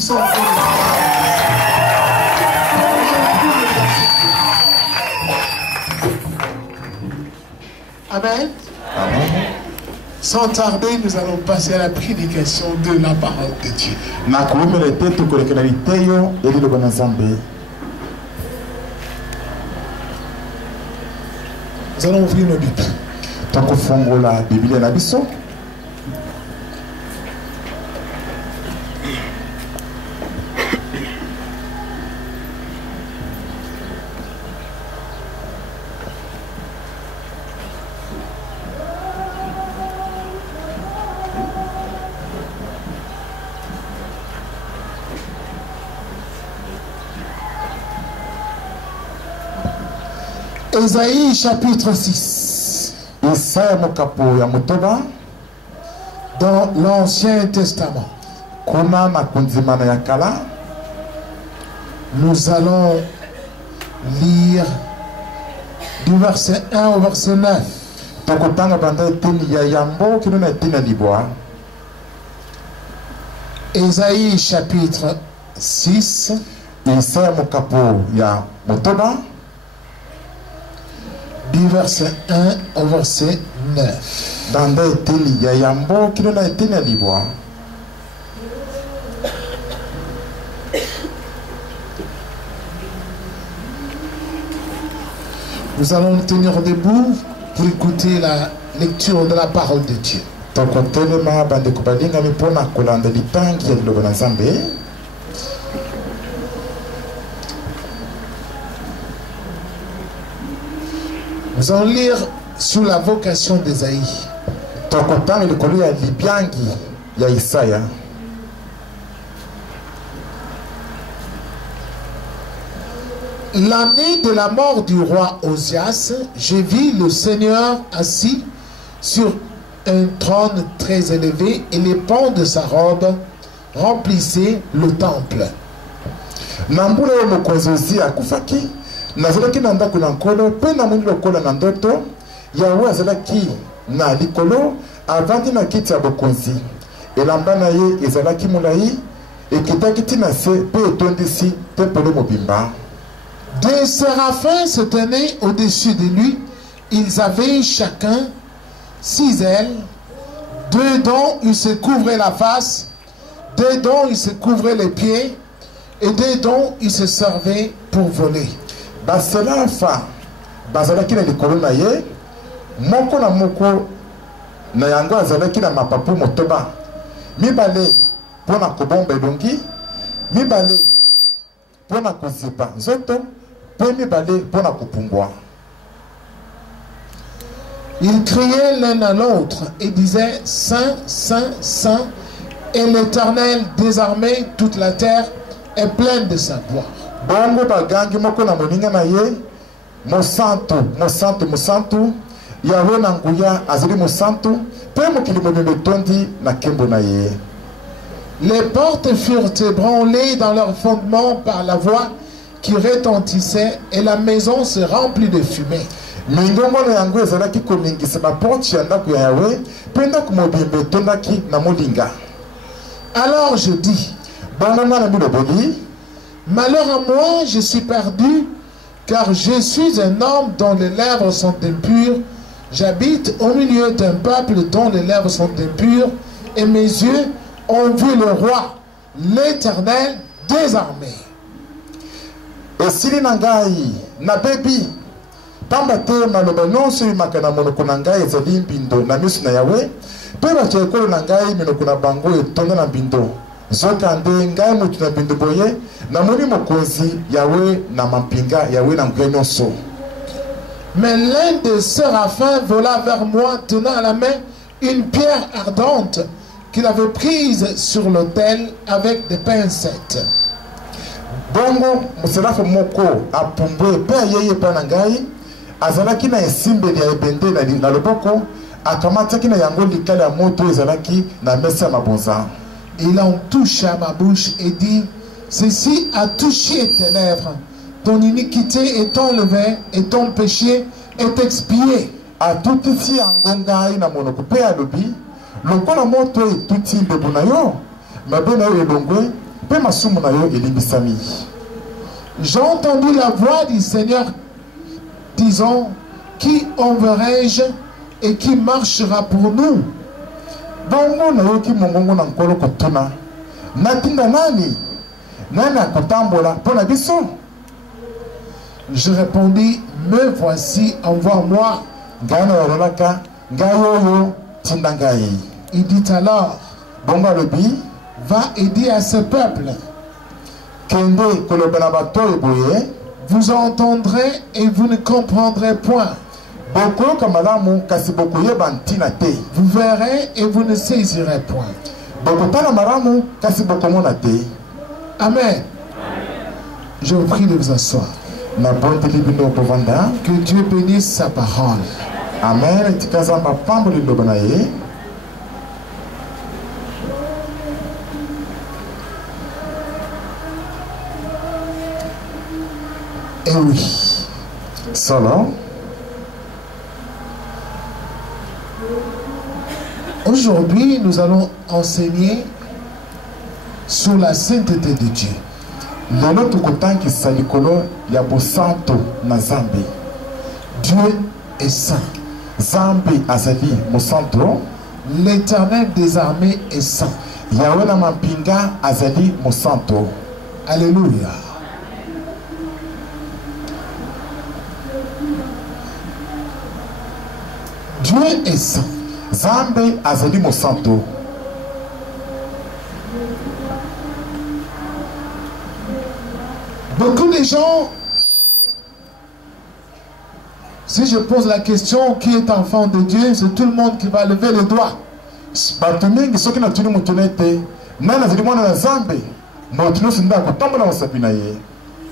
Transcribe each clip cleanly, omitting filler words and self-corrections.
puissant de Dieu. Amen. Amen. Sans tarder, nous allons passer à la prédication de la parole de Dieu. Nous allons ouvrir nos Bibles. Ésaïe chapitre 6. Dans l'Ancien Testament. Nous allons lire du verset 1 au verset 9. Ésaïe chapitre 6. Du verset 1 au verset 9. Nous allons nous tenir debout pour écouter la lecture de la parole de Dieu. Nous allons lire sur la vocation d'Ésaïe. L'année de la mort du roi Osias, j'ai vu le Seigneur assis sur un trône très élevé et les pans de sa robe remplissaient le temple. Nazalaki na ndako na nkolo pe na moni lokola na ndoto Yawe azalaki na likolo avandi na kiti ya bokonzi elamba na ye ezalaki molai ekitaki tina se pe etondisi tempelo mobimba. Des séraphins se tenaient au-dessus de lui. Ils avaient chacun 6 ailes. 2 dont ils se couvraient la face, 2 dont ils se couvraient les pieds et 2 dont ils se servaient pour voler. Baselafa bazalaki na likolo na ye moko na moko na yango azalaki na mapapu motoba mibale pona kobomba elongi mibale pona kozipa nzoto pe mibale pona kopumbwa. Ils criaient l'un à l'autre et disaient Saint, Saint, Saint, et l'Éternel des armées, toute la terre est pleine de sa gloire. Bongo bagangi moko na moninga na ye mosantu mosantu mosantu Yawe na nguya azali mosantu pe mokili mobimba tondi na kembo na ye. Les portes furent ébranlées dans leur fondement par la voix qui retentissait et la maison se remplit de fumée. Mingongo na yango ezalaki komingisa baporte ya ndako ya Yawe pe ndako mobimba etondaki na molinga. Alors je dis banana na bilobeli malheur à moi, je suis perdu, car je suis un homme dont les lèvres sont impures. J'habite au milieu d'un peuple dont les lèvres sont impures, et mes yeux ont vu le roi, l'Éternel des armées. Esili nangai na bebi pamba te maloba nyonso yimaka na monoko na ngai ezali mbindo na miso na Yawe pe bato ya ekolo na ngai minoko na bango etonda na mbindo. Zokande ngai mutu na bindu boye na moni mokonzi Yawe na mampinga Yawe na nguya nyonso. Mais l'un des séraphins vola vers moi tenant à la main une pierre ardente qu'il avait prise sur l'autel avec des pincettes. Bongo muserafa moko apumbwe pe yeye pa na ngai azalaki na esimbe ya ebende na loboko akamataki na yango likala ya moto ezalaki na mesa ya mabonza. Il en toucha ma bouche et dit, ceci a touché tes lèvres. Ton iniquité est enlevée et ton péché est expié. A tout ici angonga ina monoko pe alobi lokola moto etuti mbebu na yo mabena yo elongwe J'ai entendu la voix du Seigneur disant, qui enverrai-je et qui marchera pour nous? Je répondis, me voici, envoie-moi. Il dit alors, va et dis à ce peuple, vous entendrez et vous ne comprendrez point. Vous verrez et vous ne saisirez point. Amen. Je vous prie de vous asseoir. Que Dieu bénisse sa parole. Amen. Et oui. Solo. Aujourd'hui, nous allons enseigner sur la sainteté de Dieu. Dieu est saint. L'Éternel des armées est saint. Alléluia. Dieu est saint. Beaucoup de gens, si je pose la question qui est enfant de Dieu, c'est tout le monde qui va lever le doigt.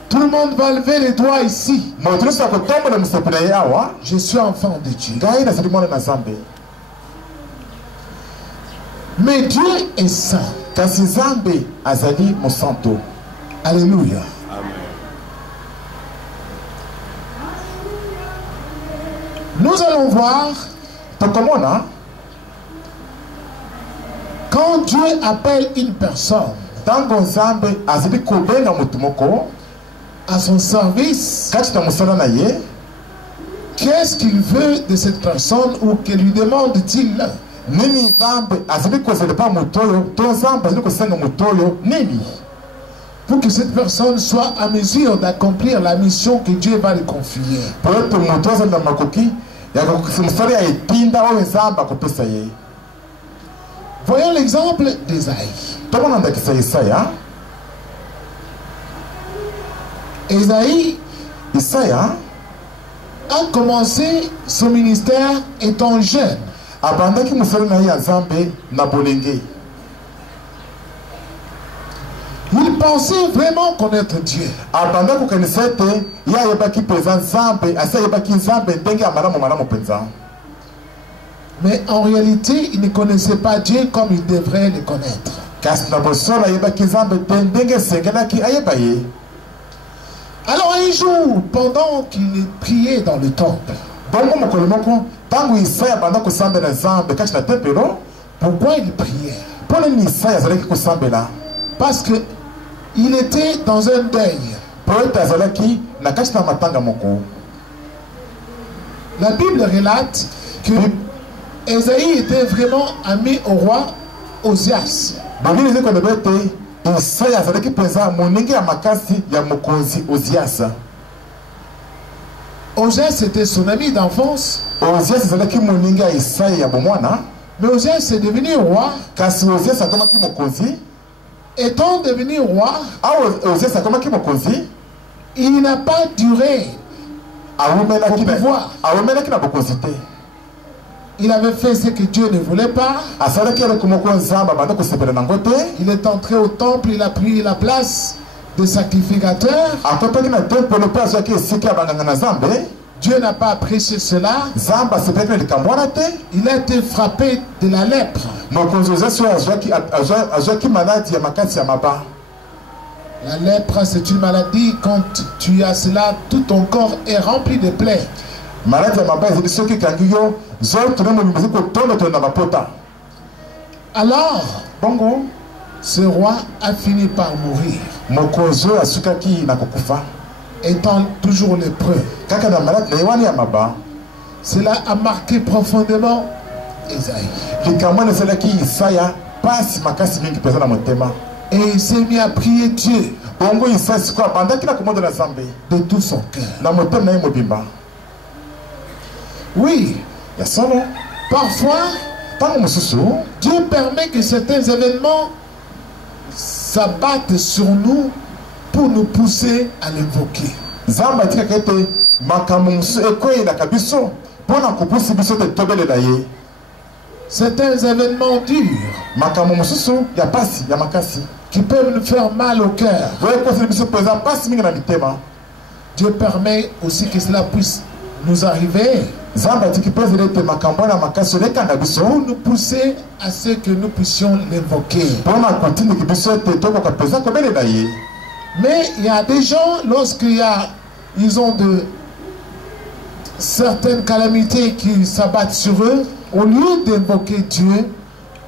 Tout le monde va lever les doigts ici. Je suis enfant de Dieu. Mais Dieu est saint. Alléluia. Nous allons voir quand Dieu appelle une personne à son service, qu'est-ce qu'il veut de cette personne ou que lui demande-t-il? Pour que cette personne soit à mesure d'accomplir la mission que Dieu va lui confier. Voyons l'exemple d'Ésaïe. Ésaïe a commencé son ministère étant jeune. Il pensait vraiment connaître Dieu. Mais en réalité, il ne connaissait pas Dieu comme il devrait le connaître. Alors un jour, pendant qu'il priait dans le temple, pourquoi il priait? Parce qu'il était dans un deuil. La Bible relate que Ésaïe était vraiment ami au roi Osias. Osias était son ami d'enfance. Mais Osias est devenu roi. Étant devenu roi, il n'a pas duré au pouvoir. Il avait fait ce que Dieu ne voulait pas. Il est entré au temple, il a pris la place de sacrificateur. Dieu n'a pas apprécié cela. Il a été frappé de la lèpre. La lèpre, c'est une maladie. Quand tu as cela, tout ton corps est rempli de plaies. Alors, Ce roi a fini par mourir, mokonzi oyo asukaki na kokufa étant toujours lépreux. kaka na malade na ewani ya maba. Cela a marqué profondément Isaïe. likambo wana esalaki Isaya pasi makasi mingi mpenza na motema. Et il s'est mis à prier Dieu bongo Isaya sikoyo abandaki na komondela Nzambe de tout son cœur. na motema na ye mobimba. Oui, ya solo parfois, ntango mosusu Dieu permet que certains événements s'abattent sur nous pour nous pousser à l'invoquer. Nzambe atikaka ete makambo mosusu ekweyelaka biso mpo na kopusi biso te tobelela ye. Certains événements durs makambo mosusu ya pasi ya makasi qui peuvent nous faire mal au cœur. ekoseli biso mpenza pasi mingi na mitema. Dieu permet aussi que cela puisse nous arriver Nzambe atiki mpe ezeli ete makambo wana makasi oyo ekanga biso pour nous pousser à ce que nous puissions l'invoquer. mpo na kotindiki biso ete tokoka mpenza kobelela ye. Mais il y a des gens, ils ont de certaines calamités qui s'abattent sur eux, au lieu d'invoquer Dieu,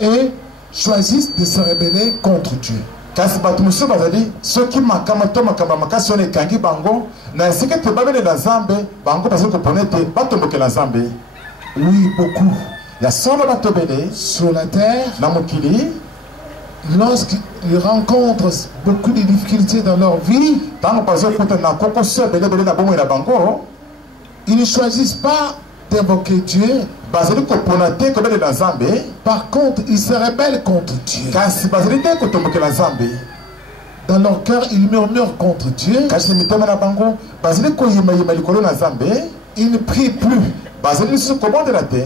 et choisissent de se rebeller contre Dieu. kasi bato mosusu bazali soki makambo to makambo ya makasi wana ekangi bango na esika ete babelela Nzambe bango bazali kopona ete batombokela Nzambe. Oui, beaucoup. ya solo batobele Sur la terre, na mokili lorsqu'ils rencontrent beaucoup de difficultés dans leur vie, ntango bazokuta na kokoso ebelebele na bomoi na bango ils ne choisissent pas d'invoquer Dieu. bazali kopona te kobelela Nzambe. Par contre, ils se rebellent contre Dieu. kasi bazali te kotombokela Nzambe. Dans leur cœur, ils murmurent contre Dieu. kasi na mitema na bango bazali koyimayima likolo na Nzambe. Ils ne prient plus. bazali lisusu kobondela te.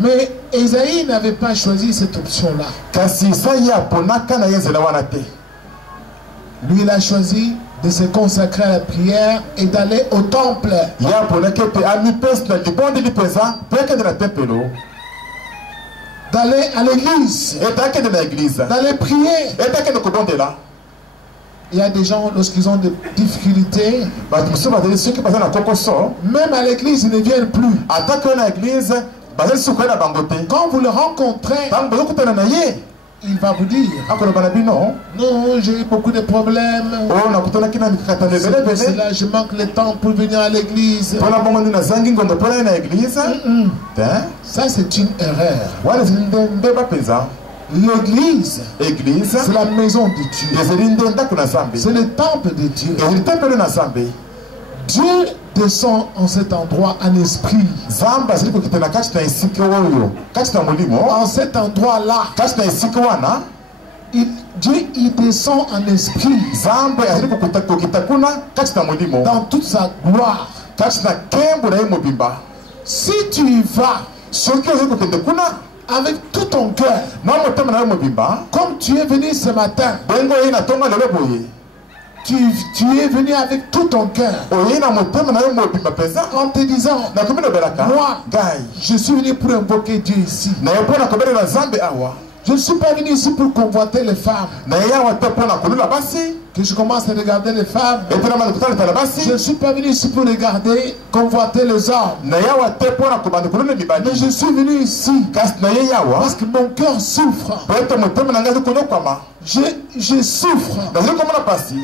Mais Isaïe n'avait pas choisi cette option-là. kasi Isaya aponaka na ye nzela wana te. Lui, il a choisi de se consacrer à la prière et d'aller au temple. ye aponaki ete amipesi na libondeli mpenza mpe akende na tempelo. D'aller à l'église. ete akende na eglize. D'aller prier. ete akende kobondela. Il y a des gens, lorsqu'ils ont des difficultés, bato mosusu bazali soki baza na kokoso même à l'église, ils ne viennent plus. atake na eglize bazali suku na bango te. Quand vous le rencontrez, ntango bazokutana na ye il va vous dire, akoloba na bino non, j'ai eu beaucoup de problèmes. oyo nakutanaki na mikakatano C'est pour ebelebele cela je manque le temps pour venir à l'église. mpona bongo ndi nazangi ngondo mpona ye na eglize te. Ça, c'est une erreur. wana ezali nde mbeba mpenza. L'église, eglize c'est la maison de Dieu. ezali nde ndako na Nzambe. C'est le temple de Dieu. ezali tempelo na Nzambe. Dieu descend en cet endroit en esprit. Nzambe azali kokita na kati na esika oyo kati na molimo En cet endroit-là, kati na esika wana Dieu il descend en esprit Nzambe azali kokita kuna kati na molimo dans toute sa gloire. kati na nkembo na ye mobimba. Si tu y vas soki ozali kokende kuna avec tout ton cœur, na motema na ye mobimba comme tu es venu ce matin, bongo oye na ntongo lelo boye tu es venu avec tout ton cœur oye na motema na ye mobimba mpenza en te disant, nakomi lobelaka moi, ngai je suis venu pour invoquer Dieu ici. na ye mpo na kobelela Nzambe awa. Je ne suis pas venu ici pour convoiter les femmes. na ye awa te mpo na kolula basi Que je commence à regarder les femmes. ete na banda kotaletala basi. Je ne suis pas venu ici pour regarder, convoiter les hommes. na ye awa te mpo na kobanda kolula Mais mibali. je suis venu ici kasi na ye awa parce que mon cœur souffre. po ete motema na ngai azali konyokwama. Je souffre. nazali komona pasi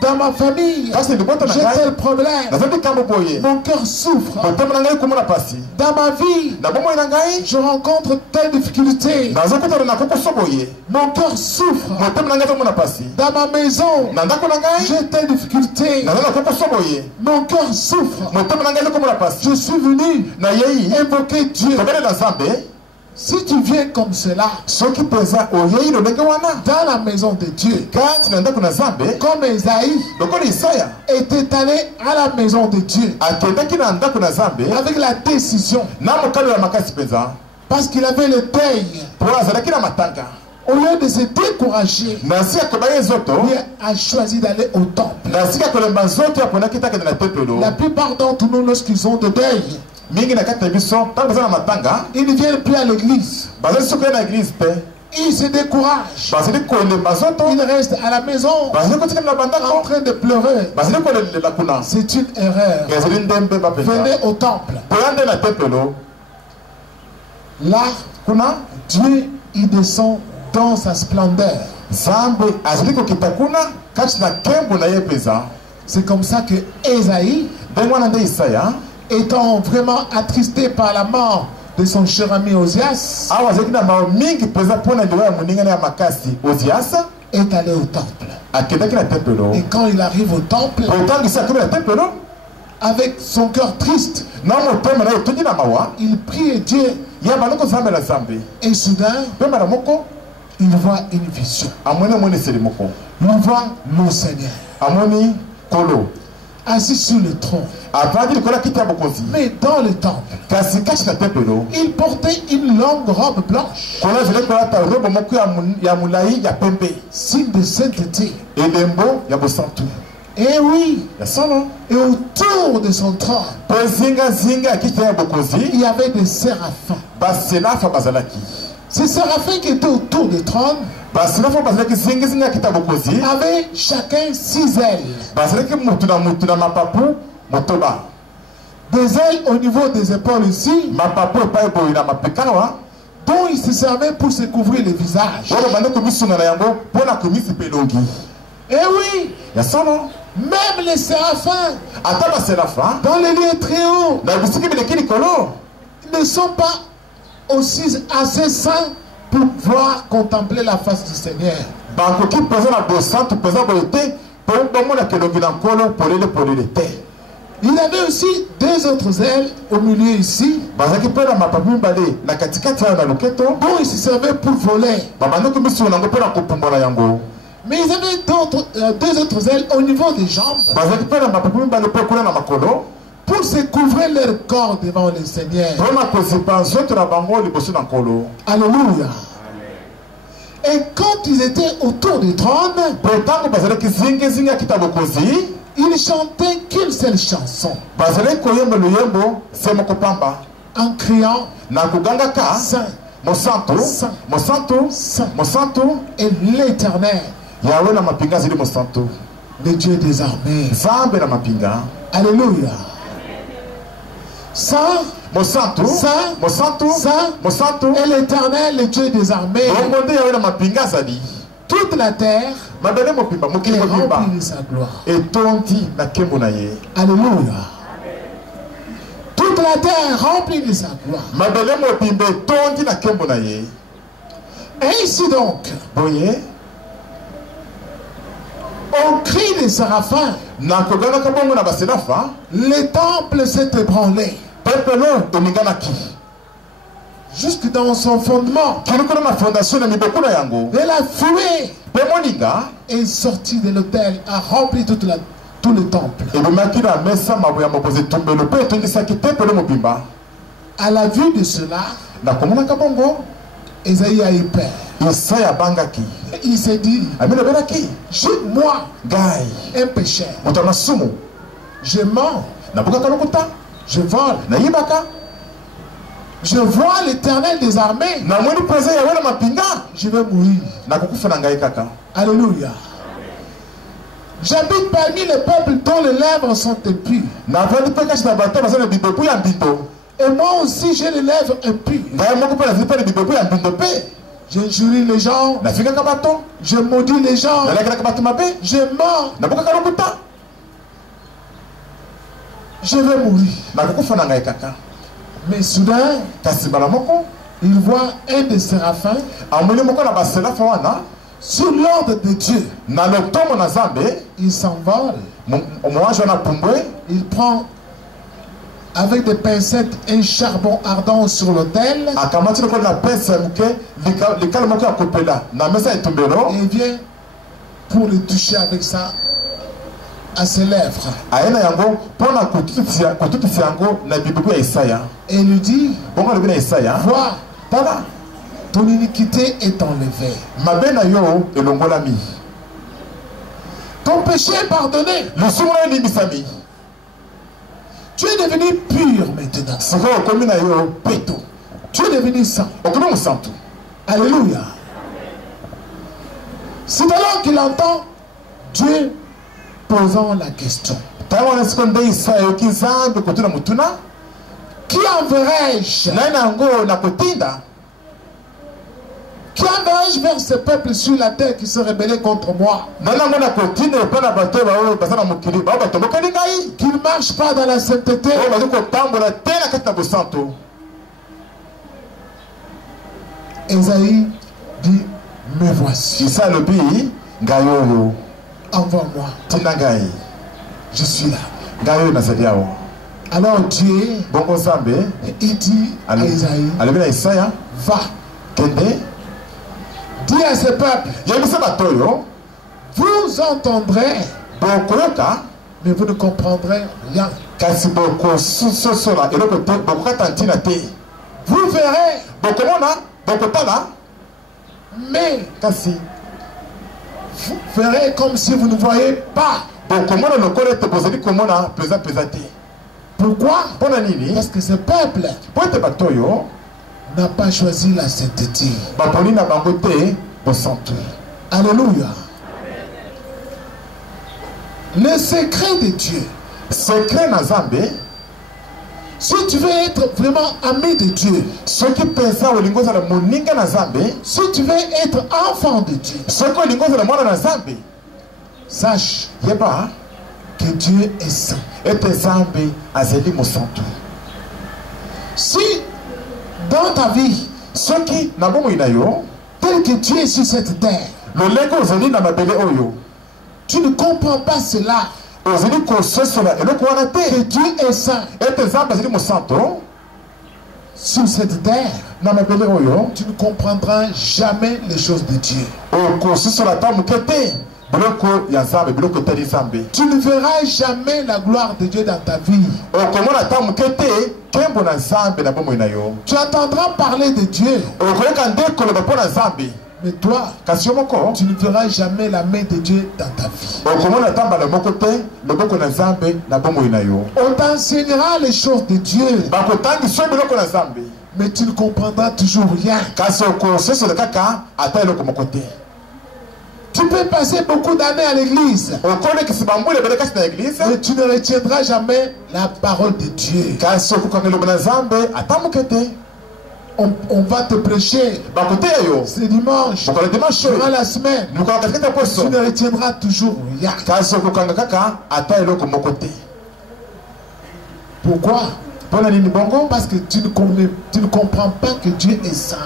Dans ma famille, kasi libota na j'ai ngai tel problème. nazali likambo boye Mon cœur souffre. motema na ngai komona pasi. Dans ma vie, na bomoi na ngai je rencontre telle difficulté. nazokutana na kokoso boye Mon cœur souffre. motema na ngai azomona pasi. Dans ma maison, na ndako na ngai j'ai telle difficulté. nazali na kokoso boye Mon cœur souffre. motema na ngai azokomona pasi. Je suis venu na yei invoquer Dieu. tobelela Nzambe. Si tu viens comme cela, soki mpenza oyei lolenge wana dans la maison de Dieu, kati na ndako na Nzambe comme Esaïe lokola Isaya était allé à la maison de Dieu akendaki na ndako na Nzambe avec la décision, na mokalo ya makasi mpenza parce qu'il avait le deuil, mpo azalaki na matanga. au lieu de se décourager, na sika koba ye nzoto il a choisi d'aller au temple. na sika kolemba nzoto aponaki takende na tempelo. La plupart d'entre nous, lorsqu'ils ont de deuil, mingi na kati na biso ntango baza na matanga ils ne viennent plus à l'église. bazali soki ye na eglize te Ils se découragent. bazali kolemba nzoto Ils restent à la maison bazali kotikana na en bandako train de pleurer. bazali kolelela kuna. C'est une erreur. ezali ndembe bapenza Venez au temple. koya nde na tempelo Là, kuna Dieu, il descend dans sa splendeur. C'est comme ça que Ésaïe, étant vraiment attristé par la mort de son cher ami Osias, est allé au temple. Et quand il arrive au temple, avec son cœur triste, il prie Dieu. Et soudain, il voit une vision. Il voit le Seigneur assis sur le trône. Mais dans le temple, il portait une longue robe blanche, signe de sainteté. Et oui, et autour de son trône, il y avait des séraphins. Ces séraphins qui étaient autour du trône avaient chacun 6 ailes. Des ailes au niveau des épaules ici, dont ils se servaient pour se couvrir le visage. Et oui, même les séraphins, dans les lieux très hauts, ne sont pas aussi assez saints pour pouvoir contempler la face du Seigneur. Il avait aussi 2 autres ailes au milieu ici, dont ils se servaient pour voler. Mais ils avaient 2 autres ailes au niveau des jambes pour se couvrir leur corps devant le Seigneur. Alléluia. Et quand ils étaient autour du trône, ils chantaient qu'une seule chanson, en criant Saint, Saint, et l'Éternel, le Dieu des armées. Alléluia. Saint, et l'Éternel, le Dieu des armées. Toute la terre est remplie de sa gloire. Alléluia. Toute la terre est remplie de sa gloire. Et ici donc, au cri des séraphins, le temple s'est ébranlé jusque dans son fondement. Et la fumée est sortie de l'autel, a rempli tout le temple. À la vue de cela, Ésaïe a eu peur. Il s'est dit, moi, un pécheur, je mens, je vole, je vois l'Éternel des armées, je vais mourir. Alléluia. J'habite parmi les peuples dont les lèvres sont impues. Et moi aussi j'ai les lèvres impues. J'injurie les gens, je maudis les gens, je mens, je vais mourir. Mais soudain, il voit un des séraphins sur l'ordre de Dieu. Il s'envole. Il prend avec des pincettes un charbon ardent sur l'autel. Et il vient pour le toucher avec ça à ses lèvres. Et il lui dit, vois, ton iniquité est enlevée. Ton péché est pardonné. Tu es devenu pur maintenant. Tu es devenu saint. Alléluia. C'est alors qu'il entend Dieu posant la question. Qui enverrai-je? Qui Qui engage vers ce peuple sur la terre qui se rebellait contre moi. Qu'il ne marche pas dans la sainteté. Esaïe dit, me voici. Envoie-moi. Je suis là. Alors Dieu, il dit à Esaïe, va. Dis à ce peuple, vous entendrez, mais vous ne comprendrez rien. Vous verrez, mais vous verrez comme si vous ne voyez pas. Pourquoi? Parce que ce peuple n'a pas choisi la sainteté. Alléluia. Le secret de Dieu. Si tu veux être vraiment ami de Dieu, si tu veux être enfant de Dieu, sache que Dieu est saint. Si dans ta vie, tel que Dieu est sur cette terre, tu ne comprends pas cela, que Dieu est saint sur cette terre, tu ne comprendras jamais les choses de Dieu. Tu ne verras jamais la gloire de Dieu dans ta vie. Tu entendras parler de Dieu, mais toi, tu ne verras jamais la main de Dieu dans ta vie. On t'enseignera les choses de Dieu, mais tu ne comprendras toujours rien. Tu peux passer beaucoup d'années à l'église, mais tu ne retiendras jamais la parole de Dieu. On va te prêcher ce dimanche, durant la semaine, tu ne retiendras toujours rien. Pourquoi? Parce que tu ne comprends pas que Dieu est saint.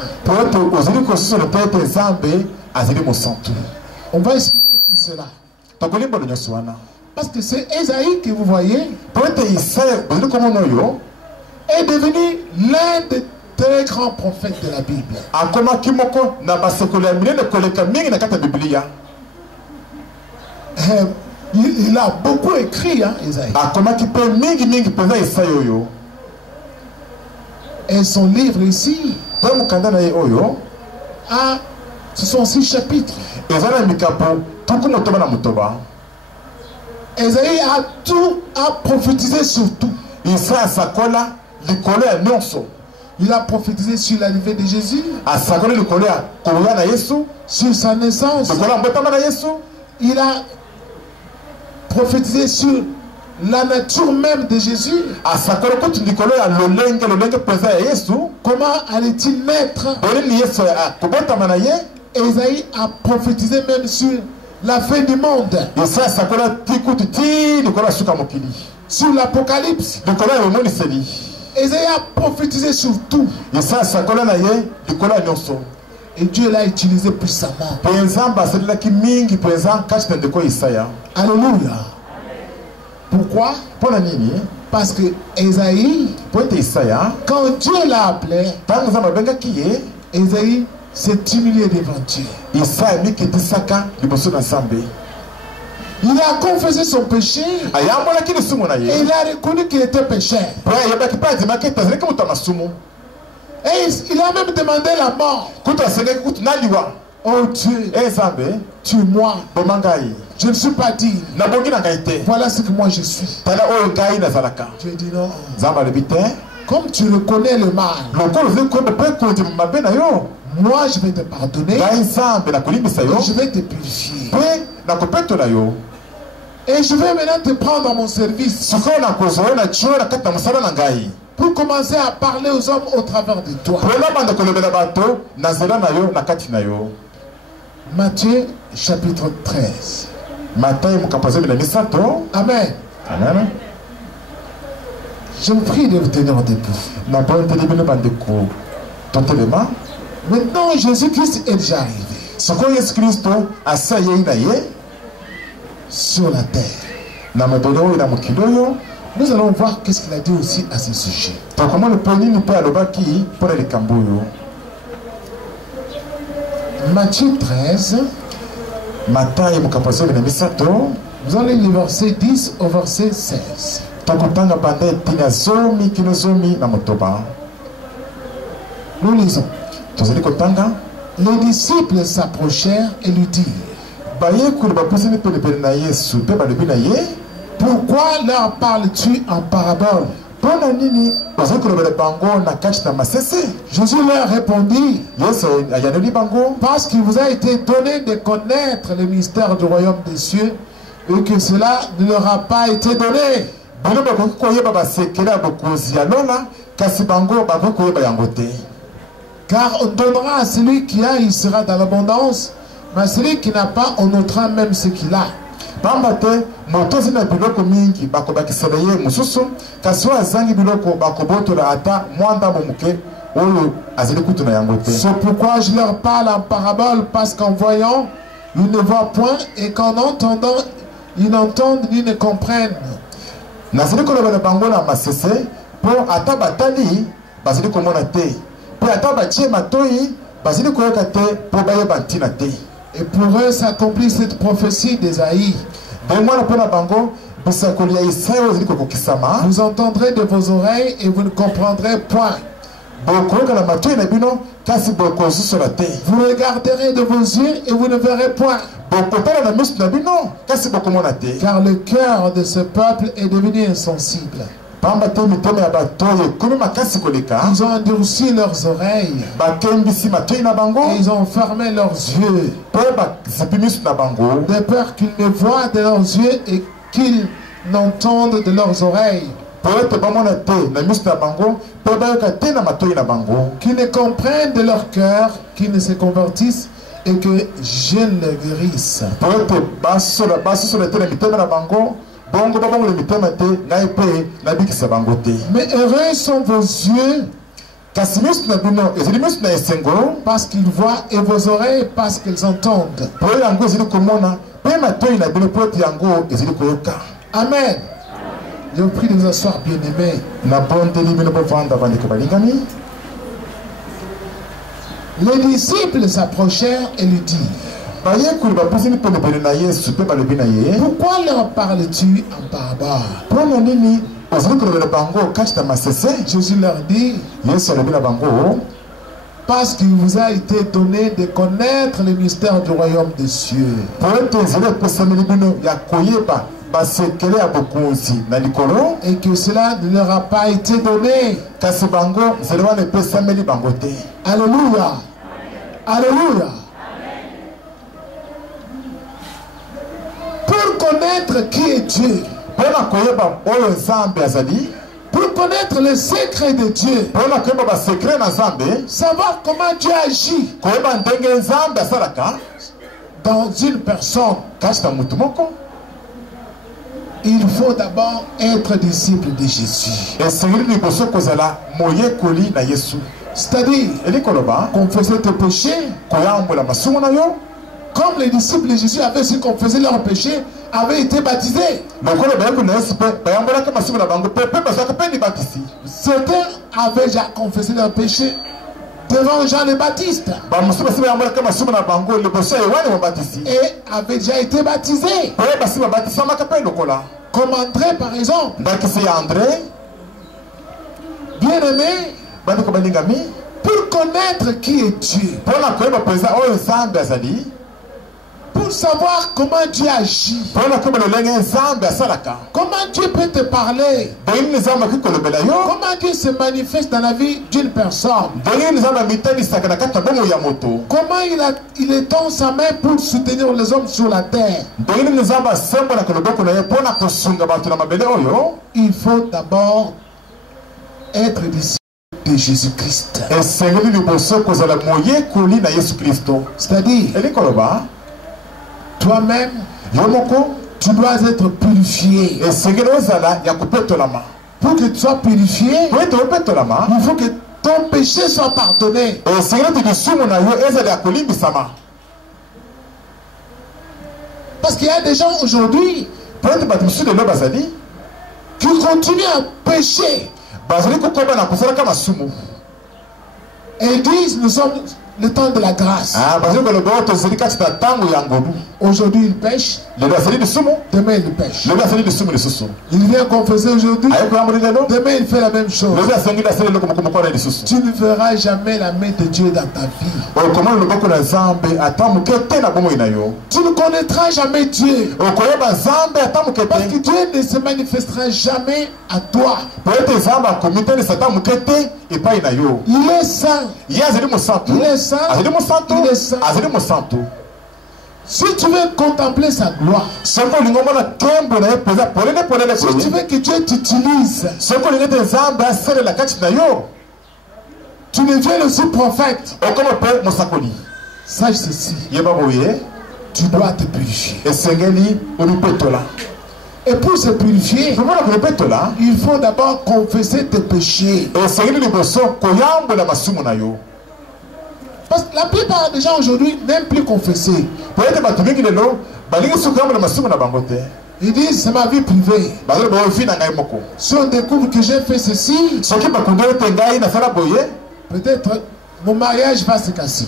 On va expliquer tout cela. Parce que c'est Esaïe que vous voyez est devenu l'un des très grands prophètes de la Bible. Il a beaucoup écrit, hein, Esaïe. Et son livre ici, ce sont 6 chapitres. Esaïe a prophétisé sur tout. Il a prophétisé sur l'arrivée de Jésus, sur sa naissance. Il a prophétisé sur la nature même de Jésus. Comment allait-il naître? Esaïe a prophétisé même sur la fin du monde, sur l'Apocalypse. Esaïe a prophétisé sur tout. Et Dieu l'a utilisé puissamment. Alléluia. Pourquoi? Parce que Esaïe, quand Dieu l'a appelé, Esaïe s'est humilié devant Dieu. Il a confessé son péché et il a reconnu qu'il était pécheur. Et il a même demandé la mort. Oh Dieu, tue-moi. Je ne suis pas digne. Voilà ce que moi je suis. Dieu dit non. Comme tu reconnais le mal, moi je vais te pardonner et je vais te purifier. Et je vais maintenant te prendre dans mon service. pour commencer à parler aux hommes au travers de toi. Matthieu chapitre 13. Amen. Amen. Je vous prie de vous tenir debout. Maintenant, Jésus-Christ est déjà arrivé sur la terre. Nous allons voir qu'est-ce qu'il a dit aussi à ce sujet. Matthieu 13. Vous allez lire verset 10 au verset 16. Nous lisons. Les disciples s'approchèrent et lui dirent: pourquoi leur parles-tu en parabole? Jésus leur répondit: parce qu'il vous a été donné de connaître le mystère du royaume des cieux et que cela ne leur a pas été donné. Car on donnera à celui qui a, il sera dans l'abondance, mais à celui qui n'a pas, on notera même ce qu'il a. C'est pourquoi je leur parle en parabole, parce qu'en voyant, ils ne voient point, et qu'en entendant, ils n'entendent ni ne comprennent. Et pour eux s'accomplit cette prophétie d'Ésaïe. Vous entendrez de vos oreilles et vous ne comprendrez point. Vous regarderez de vos yeux et vous ne verrez point. Car le cœur de ce peuple est devenu insensible. Ils ont endurci leurs oreilles et ils ont fermé leurs yeux, de peur qu'ils ne voient de leurs yeux et qu'ils n'entendent de leurs oreilles, qu'ils ne comprennent de leur cœur, qu'ils ne se convertissent et que je le guérisse. Mais heureux sont vos yeux parce qu'ils voient et vos oreilles parce qu'ils entendent. Amen. Je vous prie de vous asseoir, bien-aimés. Les disciples s'approchèrent et lui dirent: pourquoi leur parles-tu en parabole? Jésus leur dit: parce qu'il vous a été donné de connaître le mystère du royaume des cieux. Et que cela ne leur a pas été donné. Alléluia. Alléluia. Pour connaître qui est Dieu, pour connaître le secret de Dieu, savoir comment Dieu agit dans une personne, il faut d'abord être disciple de Jésus. C'est-à-dire confesser tes péchés. Comme les disciples de Jésus avaient su confesser leurs péchés, avaient été baptisés. Certains avaient déjà confessé leurs péchés devant Jean le Baptiste et avaient déjà été baptisés. Comme André par exemple. Bien-aimé, pour connaître qui est Dieu, pour savoir comment Dieu agit, comment Dieu peut te parler, comment Dieu se manifeste dans la vie d'une personne, comment il étend sa main pour soutenir les hommes sur la terre. Il faut d'abord être disciple de Jésus-Christ. C'est-à-dire, toi-même, tu dois être purifié. Pour que tu sois purifié, il faut que ton péché soit pardonné. Parce qu'il y a des gens aujourd'hui qui continuent à pécher. Et ils disent, nous sommes le temps de la grâce. Aujourd'hui il pêche, demain il pêche. Il vient confesser aujourd'hui, demain il fait la même chose. Tu ne verras jamais la main de Dieu dans ta vie. Tu ne connaîtras jamais Dieu. Parce que Dieu ne se manifestera jamais à toi. Il est saint. Il est saint. Il est saint. Si tu veux contempler sa gloire, si tu veux que Dieu t'utilise, tu deviens aussi prophète. Sache ceci, tu dois te purifier. Et pour se purifier, il faut d'abord confesser tes péchés. Parce que la plupart des gens aujourd'hui n'aiment plus confesser. Ils disent, c'est ma vie privée. Si on découvre que j'ai fait ceci, peut-être mon mariage va se casser.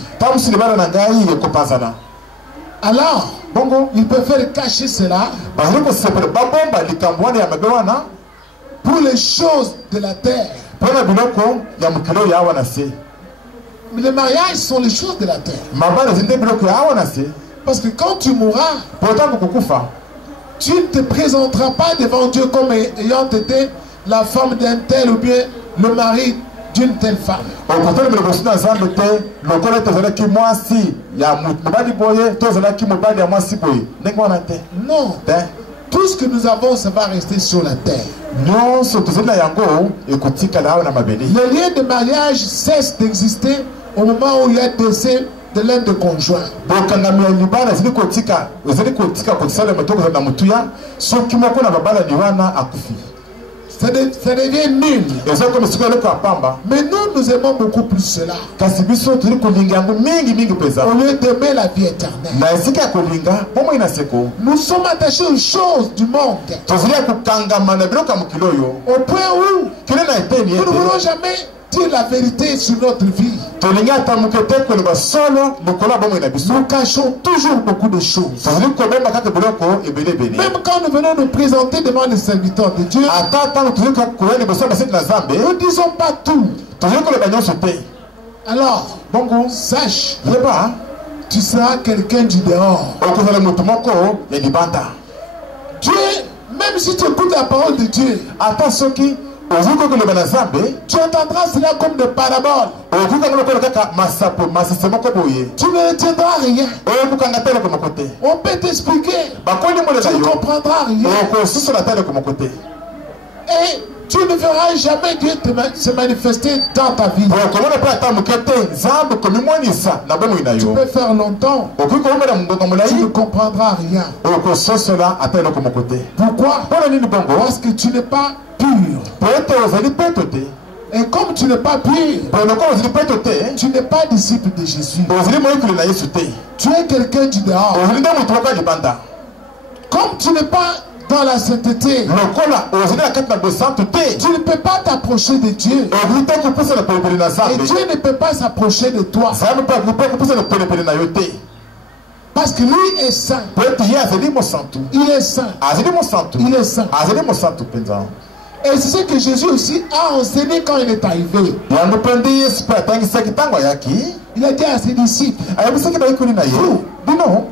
Alors, ils préfèrent cacher cela pour les choses de la terre. Mais les mariages sont les choses de la terre. Parce que quand tu mourras, tu ne te présenteras pas devant Dieu comme ayant été la femme d'un tel ou bien le mari d'une telle femme. Non. Tout ce que nous avons, ça va rester sur la terre. Les liens de mariage cessent d'exister au moment où il y a décès de l'un des conjoints. Ça devient nul. Mais nous aimons beaucoup plus cela. Au lieu d'aimer la vie éternelle, nous sommes attachés aux choses du monde. Au point où nous ne voulons jamais dire la vérité sur notre vie. Nous cachons toujours beaucoup de choses. Même quand nous venons nous présenter devant les serviteurs de Dieu, nous ne disons pas tout. Alors, sache, tu seras quelqu'un du dehors. Dieu, même si tu écoutes la parole de Dieu, tu entendras cela comme des paraboles. Tu ne retiendras rien. On peut t'expliquer, tu ne comprendras rien. Et tu ne verras jamais Dieu se manifester dans ta vie. Tu peux faire longtemps, tu ne comprendras rien. Pourquoi? Parce que tu n'es pas pur. Et comme tu n'es pas pur, tu n'es pas disciple de Jésus. Tu es quelqu'un du dehors. Comme tu n'es pas dans la sainteté, tu ne peux pas t'approcher de Dieu. Et Dieu ne peut pas s'approcher de toi. Parce que lui est saint. Il est saint. Il est saint. Et c'est ce que Jésus aussi a enseigné quand il est arrivé. Il a dit à ses disciples,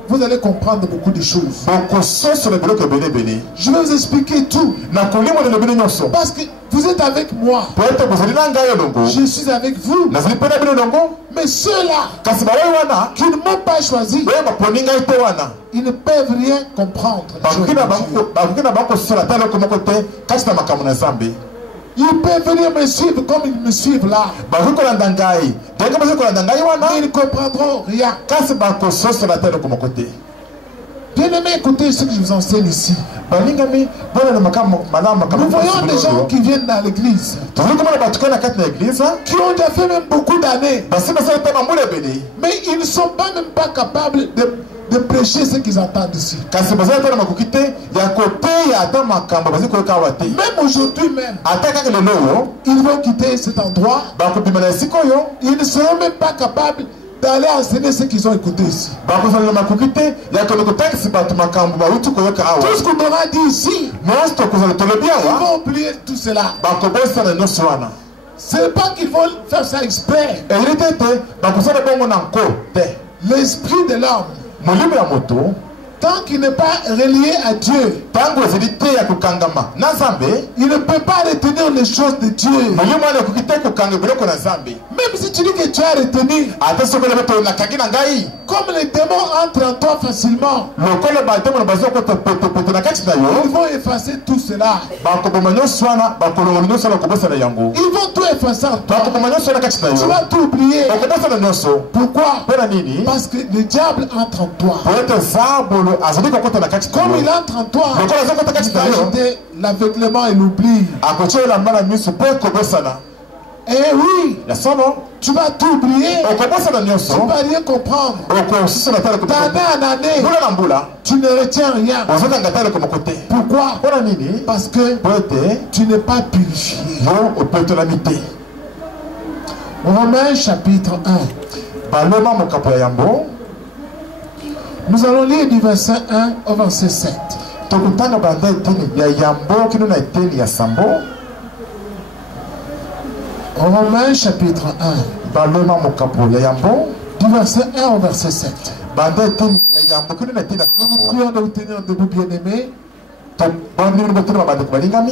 vous allez comprendre beaucoup de choses. Je vais vous expliquer tout. Parce que vous êtes avec moi. Je suis avec vous. Mais ceux-là qui ne m'ont pas choisi, ils ne peuvent rien comprendre. Ils peuvent venir me suivre comme ils me suivent là. Mais ils ne comprendront rien. Bien aimé, écoutez ce que je vous enseigne ici. Nous voyons des gens qui viennent dans l'église, qui ont déjà fait même beaucoup d'années, mais ils ne sont pas même pas capables de prêcher ce qu'ils entendent ici. Même aujourd'hui même, ils vont quitter cet endroit, ils ne seront même pas capables d'aller enseigner ce qu'ils ont écouté ici. Tout ce qu'on aura dit ici, ils vont oublier tout cela. Ce n'est pas qu'ils vont faire ça exprès. L'esprit de l'homme, tant qu'il n'est pas relié à Dieu, il ne peut pas retenir les choses de Dieu. Même si tu dis que tu as retenu, comme les démons entrent en toi facilement, ils vont effacer tout cela. Ils vont tout effacer en toi. Tu vas tout oublier. Pourquoi? Parce que le diable entre en toi. Comme il entre en toi, il va ajouter l'aveuglement et l'oubli. Et oui, tu vas tout oublier, tu ne vas rien comprendre. D'année en année, tu ne retiens rien. Pourquoi? Parce que tu n'es pas purifié. Romains chapitre 1. Nous allons lire du verset 1 au verset 7. Romains chapitre 1. Du verset 1 au verset 7. Nous prions de vous tenir debout, bien-aimés,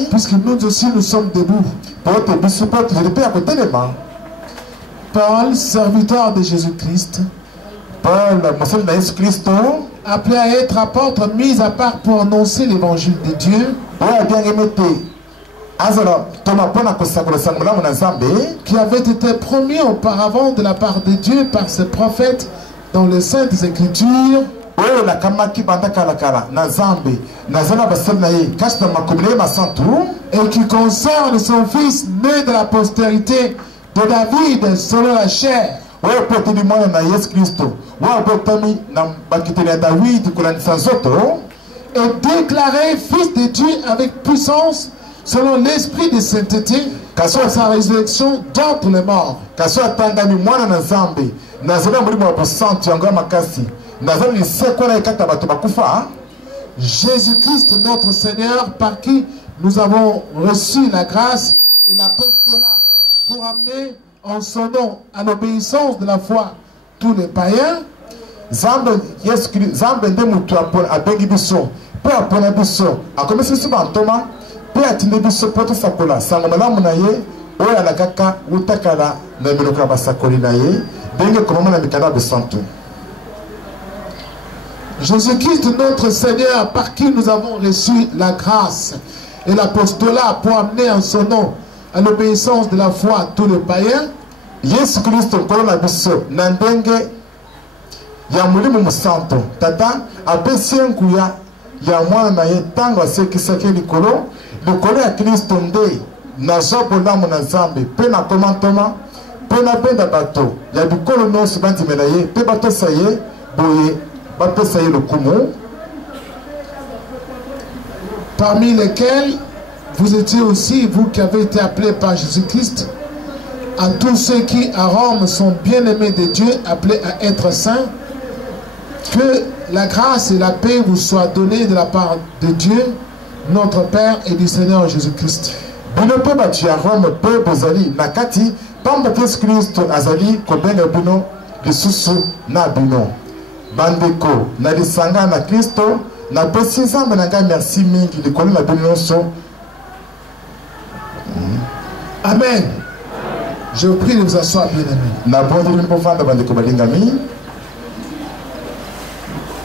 puisque nous aussi nous sommes debout. Paul, serviteur de Jésus-Christ, appelé à être apôtre, mis à part pour annoncer l'évangile de Dieu, qui avait été promis auparavant de la part de Dieu par ses prophètes dans les Saintes Écritures, et qui concerne son fils né de la postérité de David selon la chair, et déclaré fils de Dieu avec puissance selon l'esprit de sainteté, sur sa résurrection d'entre les morts. Jésus-Christ notre Seigneur, par qui nous avons reçu la grâce et l'apostolat pour amener en son nom à l'obéissance de la foi tous les païens. Jésus-Christ notre Seigneur, par qui nous avons reçu la grâce et l'apostolat pour amener en son nom à l'obéissance de la foi tous les païens. Jésus-Christ nandenge ya mulimu musanto tata apesi nkuya ya mwana na ye tango asekisaki likolo ya Kristo nde nazobola na Nzambe pe na komantoma pe na benda bato ya bikolo nyonso bandimela ye pe batosa ye boye bapesa ye lokumu, parmi lesquels vous étiez aussi, vous qui avez été appelés par Jésus-Christ, à tous ceux qui à Rome sont bien-aimés de Dieu, appelés à être saints, que la grâce et la paix vous soient données de la part de Dieu, notre Père, et du Seigneur Jésus-Christ. Bino pe batu ya Rome pe bozali nakati pamba Yesu Kristo azali kobenga bino lisusu na bino. Bandeko na lisanga na Kristo na pesi Nzambe na ngai merci mingi likolo na bino nyonso. Amen. Je vous prie de vous asseoir, bien-aimés.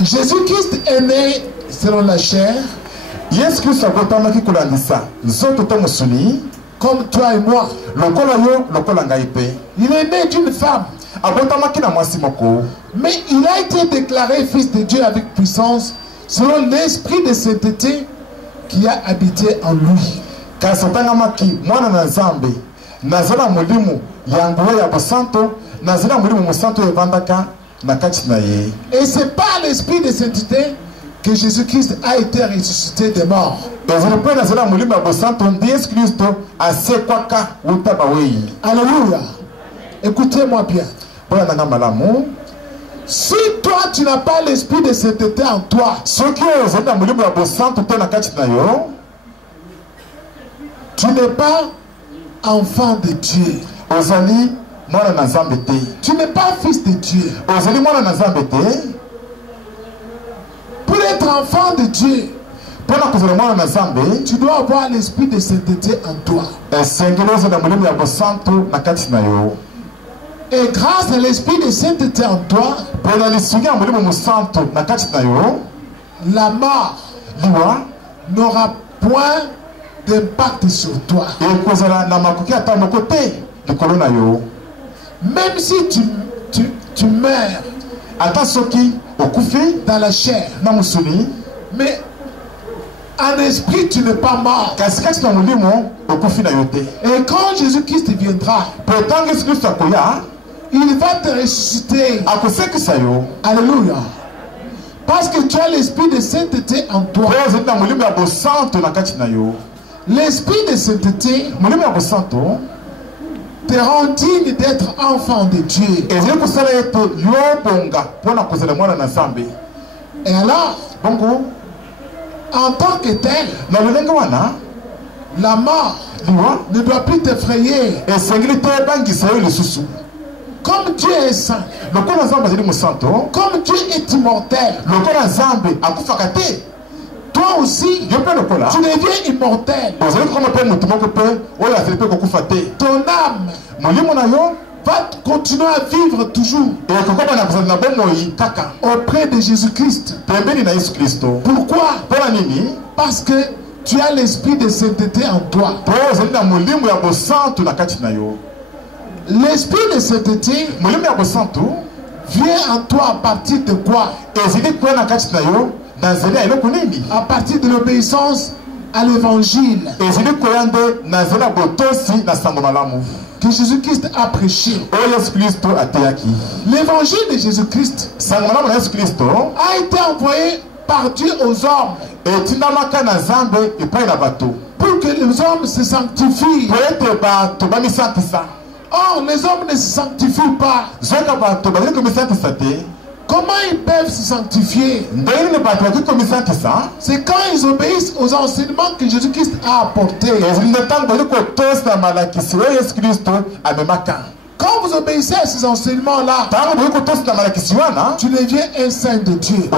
Jésus-Christ est né selon la chair. comme toi et moi. Il est né d'une femme. Mais il a été déclaré fils de Dieu avec puissance selon l'esprit de sainteté qui a habité en lui. Et c'est par l'esprit de sainteté que Jésus-Christ a été ressuscité des morts. Alléluia. Écoutez-moi bien. Si toi tu n'as pas l'esprit de sainteté en toi, tu n'es pas enfant de Dieu. Tu n'es pas fils de Dieu. Pour être enfant de Dieu, tu dois avoir l'esprit de sainteté en toi. Et grâce à l'esprit de sainteté en toi, la mort n'aura point d'impact sur toi. Même si tu meurs dans la chair, mais en esprit tu n'es pas mort. Et quand Jésus-Christ viendra, il va te ressusciter. Alléluia. Parce que tu as l'esprit de sainteté en toi. L'esprit de sainteté te rend digne d'être enfant de Dieu. Et alors, en tant que tel, la mort ne doit plus t'effrayer. Comme Dieu est saint, comme Dieu est immortel, toi aussi, tu deviens immortel. Ton âme va continuer à vivre toujours auprès de Jésus-Christ. Pourquoi? Parce que tu as l'esprit de sainteté en toi. L'esprit de sainteté vient en toi à partir de quoi? À partir de l'obéissance à l'évangile que Jésus-Christ a prêché. L'évangile de Jésus-Christ a été envoyé par Dieu aux hommes pour que les hommes se sanctifient. Or, les hommes ne se sanctifient pas. Comment ils peuvent se sanctifier? C'est quand ils obéissent aux enseignements que Jésus-Christ a apportés. Quand vous obéissez à ces enseignements-là, tu deviens un saint de Dieu.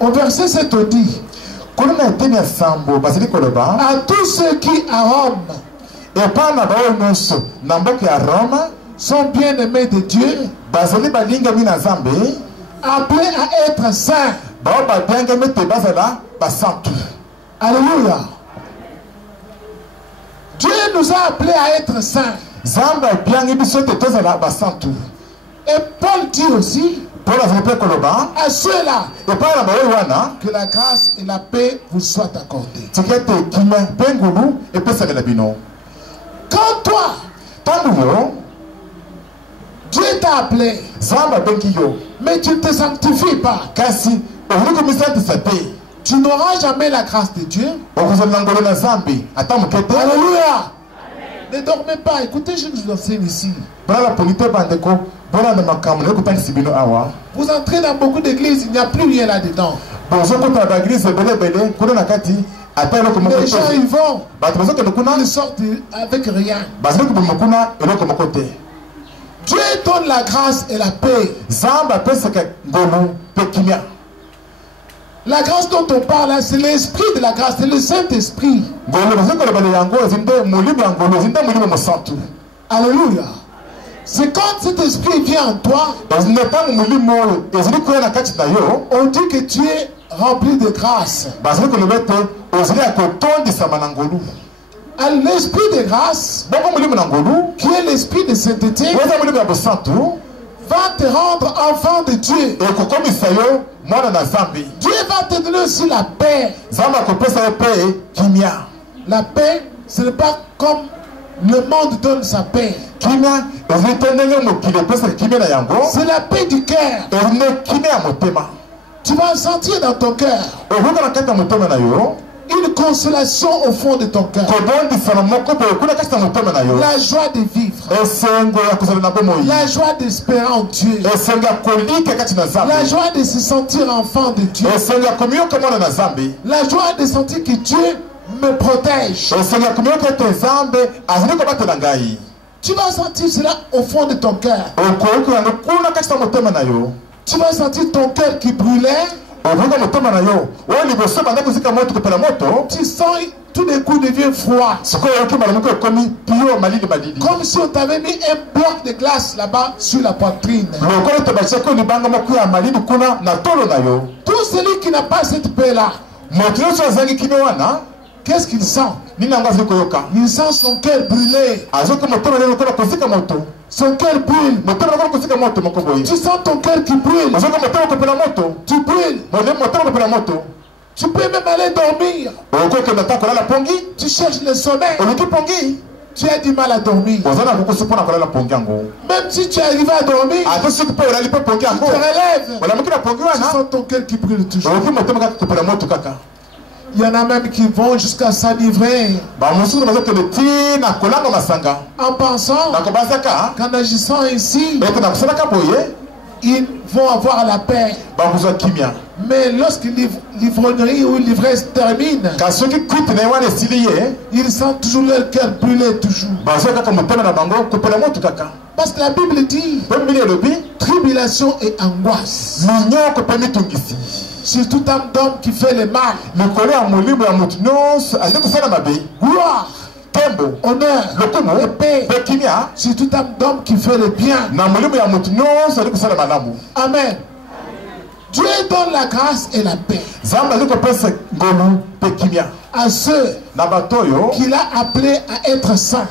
Au verset 7 on dit, à tous ceux qui à Rome sont bien-aimés de Dieu, appelés à être saints. Alléluia. Dieu nous a appelés à être saints. Et Paul dit aussi à ceux-là que la grâce et la paix vous soient accordées. Quand toi, Dieu t'a appelé, mais tu ne te sanctifies pas, tu n'auras jamais la grâce de Dieu. Alléluia. Ne dormez pas, écoutez, je vous enseigne ici. Vous entrez dans beaucoup d'églises, il n'y a plus rien là-dedans. Les gens ils vont, ils sortent avec rien. Dieu donne la grâce et la paix. La grâce dont on parle, c'est l'esprit de la grâce, c'est le Saint-Esprit. Alléluia. C'est quand cet esprit vient en toi, on dit que tu es rempli de grâce. À l'esprit de grâce, qui est l'esprit de sainteté, va te rendre enfant de Dieu. Dieu va te donner aussi la paix. La paix, ce n'est pas comme le monde donne sa paix. C'est la paix du cœur. Tu vas sentir dans ton cœur une consolation au fond de ton cœur. La joie de vivre. La joie d'espérer en Dieu. La joie de se sentir enfant de Dieu. La joie de sentir que Dieu me protège. Tu vas sentir cela au fond de ton cœur. Tu vas sentir ton cœur qui brûlait. Tu sens tout d'un coup devient froid. Comme si on t'avait mis un bloc de glace là-bas sur la poitrine. Tout celui qui n'a pas cette paix-là, qu'est-ce qu'il sent? Il sent son cœur brûler. Son cœur brûle. Tu sens ton cœur qui brûle. Tu brûles. Tu peux même aller dormir. Tu cherches le sommeil. Tu as du mal à dormir. Même si tu arrives à dormir, tu te relèves. Tu sens ton cœur qui brûle toujours. Il y en a même qui vont jusqu'à s'enivrer en pensant qu'en agissant ainsi, ils vont avoir la paix. Mais lorsque l'ivrognerie ou l'ivresse termine, ils sentent toujours leur cœur brûler toujours. Parce que la Bible dit tribulation et angoisse sur toute âme d'homme qui fait le mal. Gloire, honneur et paix sur toute âme d'homme qui fait le bien. Amen. Dieu donne la grâce et la paix à ceux qu'il a appelés à être saints,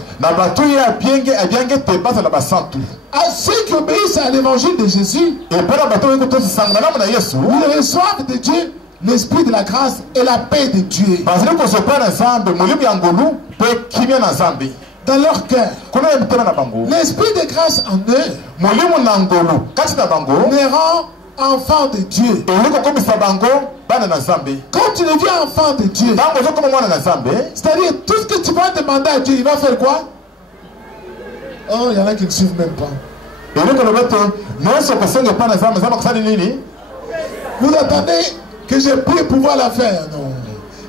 à ceux qui obéissent à l'évangile de Jésus. Ils reçoivent de Dieu l'esprit de la grâce et la paix de Dieu dans leur cœur. L'esprit de grâce en eux les rend enfants de Dieu. Quand tu deviens enfant de Dieu, c'est-à-dire tout ce que tu vas demander à Dieu, il va faire quoi? Oh, il y en a qui ne suivent même pas. Vous attendez que j'ai prié pour voir l'affaire? Non.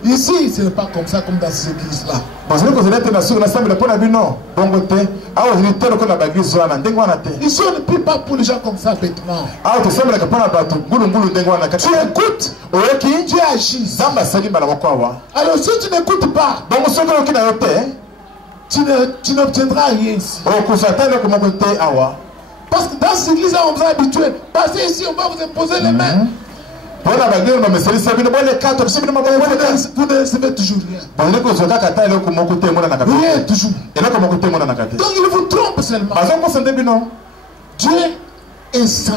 Ici, ce n'est pas comme ça, comme dans ces églises-là. Ici, on ne prie pas pour les gens comme ça, bêtement. Tu écoutes, Dieu agit. Alors, si tu n'écoutes pas, tu n'obtiendras rien ici. Parce que dans cette église-là, on vous a habitué. Passez ici, on va vous imposer les mains. Vous ne recevez toujours rien. Rien toujours. Donc il vous trompe seulement. Dieu est saint.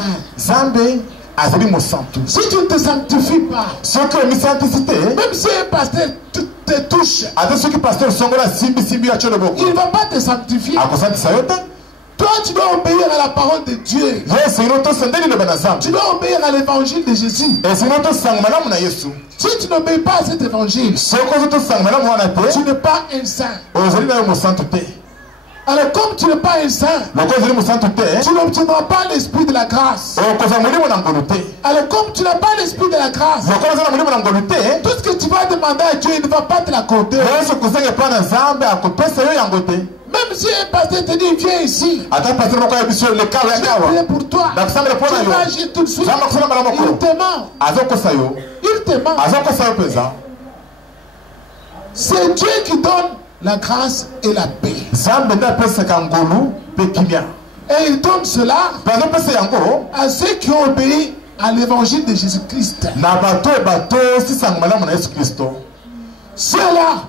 Si tu ne te sanctifies pas, même si un pasteur te touche, il ne va pas te sanctifier. Toi, tu dois obéir à la parole de Dieu. Tu dois obéir à l'évangile de Jésus. Si tu n'obéis pas à cet évangile, tu n'es pas un saint. Alors comme tu n'es pas un saint, tu n'obtiendras pas l'esprit de la grâce. Alors comme tu n'as pas l'esprit de la grâce, tout ce que tu vas demander à Dieu, il ne va pas te l'accorder. Même si un pasteur te dit viens ici, je vais prier pour toi, tu vas agir tout de suite. Il te ment. Il te ment. C'est Dieu qui donne la grâce et la paix. Et il donne cela à ceux qui ont obéi à l'évangile de Jésus-Christ. Ceux-là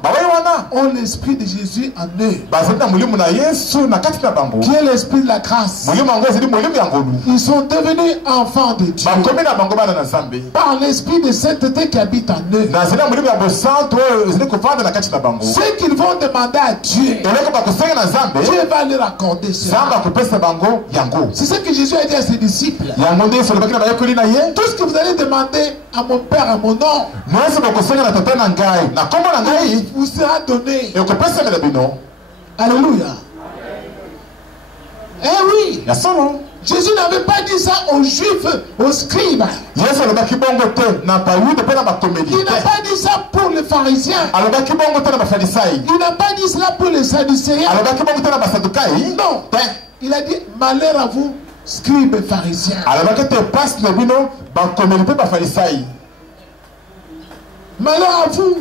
ont l'esprit de Jésus en eux, qui est l'esprit de la grâce. Ils sont devenus enfants de Dieu par l'esprit de sainteté qui habite en eux. Ce qu'ils vont demander à Dieu, Dieu va leur accorder cela. C'est ce que Jésus a dit à ses disciples. Tout ce que vous allez demander à mon Père, à mon nom, vous sera donné. Alléluia. Eh oui. Jésus n'avait pas dit ça aux Juifs, aux scribes. Il n'a pas dit ça pour les pharisiens. Il n'a pas dit cela pour les sadducéens. Non. Il a dit malheur à vous, scribes et pharisiens. Malheur à vous.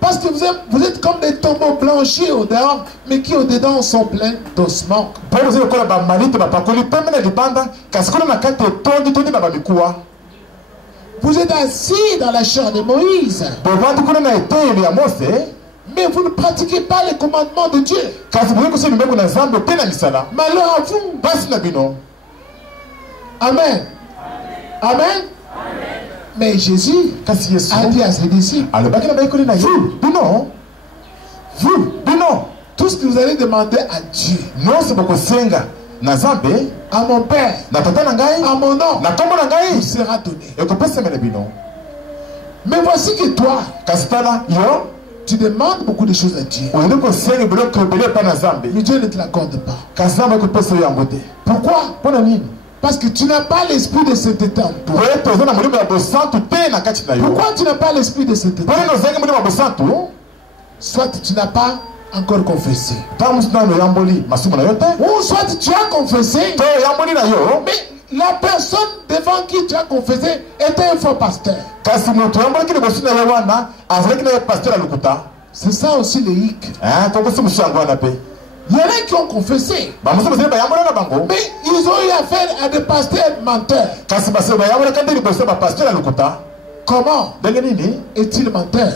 Parce que vous êtes comme des tombeaux blanchis au dehors, mais qui au dedans sont pleins d'ossements. Vous êtes assis dans la chair de Moïse, mais vous ne pratiquez pas les commandements de Dieu. Malheur à vous. Amen. Amen. Mais Jésus a dit à ses disciples, vous, tout ce que vous allez demander à Dieu, à mon Père, à mon nom, il sera donné. Mais voici que toi, tu demandes beaucoup de choses à Dieu, mais Dieu ne te l'accorde pas. Pourquoi? Parce que tu n'as pas l'esprit de sainteté en toi. Pourquoi tu n'as pas l'esprit de sainteté? Soit tu n'as pas encore confessé, ou soit tu as confessé, mais la personne devant qui tu as confessé était un faux pasteur. C'est ça aussi le hic. Il y en a qui ont confessé, mais ils ont eu affaire à des pasteurs menteurs. Comment est-il menteur?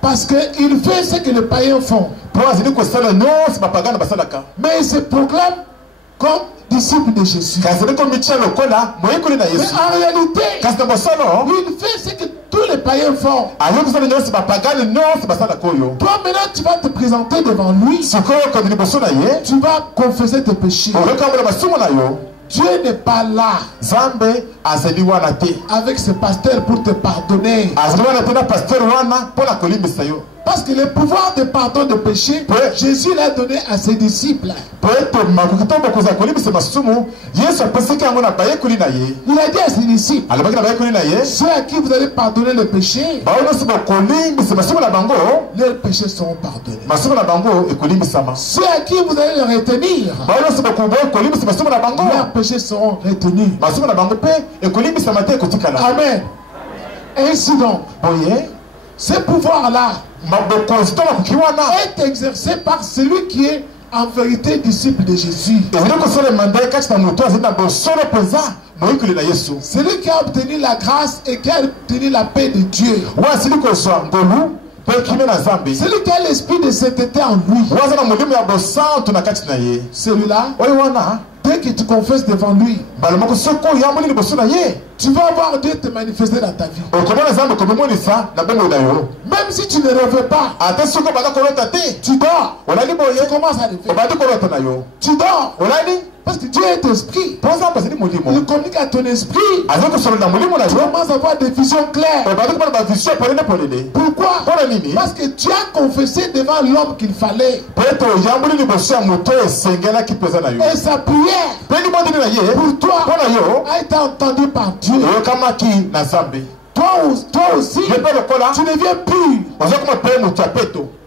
Parce qu'il fait ce que les païens font, mais il se proclame comme disciple de Jésus. Mais en réalité, il fait ce que tous les païens font. Toi maintenant tu vas te présenter devant lui, tu vas confesser tes péchés. Dieu n'est pas là avec ce pasteur pour te pardonner. Parce que le pouvoir de pardon de péché, Jésus l'a donné à ses disciples. Il a dit à ses disciples, ceux à qui vous allez pardonner le péché, leurs péchés seront pardonnés. Ceux à qui vous allez les retenir, leurs péchés seront retenus. Amen. Ainsi donc, ce pouvoir-là est exercé par celui qui est en vérité disciple de Jésus. Celui qui a obtenu la grâce et qui a obtenu la paix de Dieu. Celui qui a l'esprit de sainteté en lui. Celui-là, dès que tu confesses devant lui, tu vas voir Dieu te manifester dans ta vie. Même si tu ne rêves pas, tu dors. Tu commences à rêver. Tu dors. Parce que Dieu est esprit. Il communique à ton esprit. Tu commences à avoir des visions claires. Pourquoi? Parce que tu as confessé devant l'homme qu'il fallait. Et sa prière pour toi a été entendue par Dieu. Toi aussi, tu ne viens plus.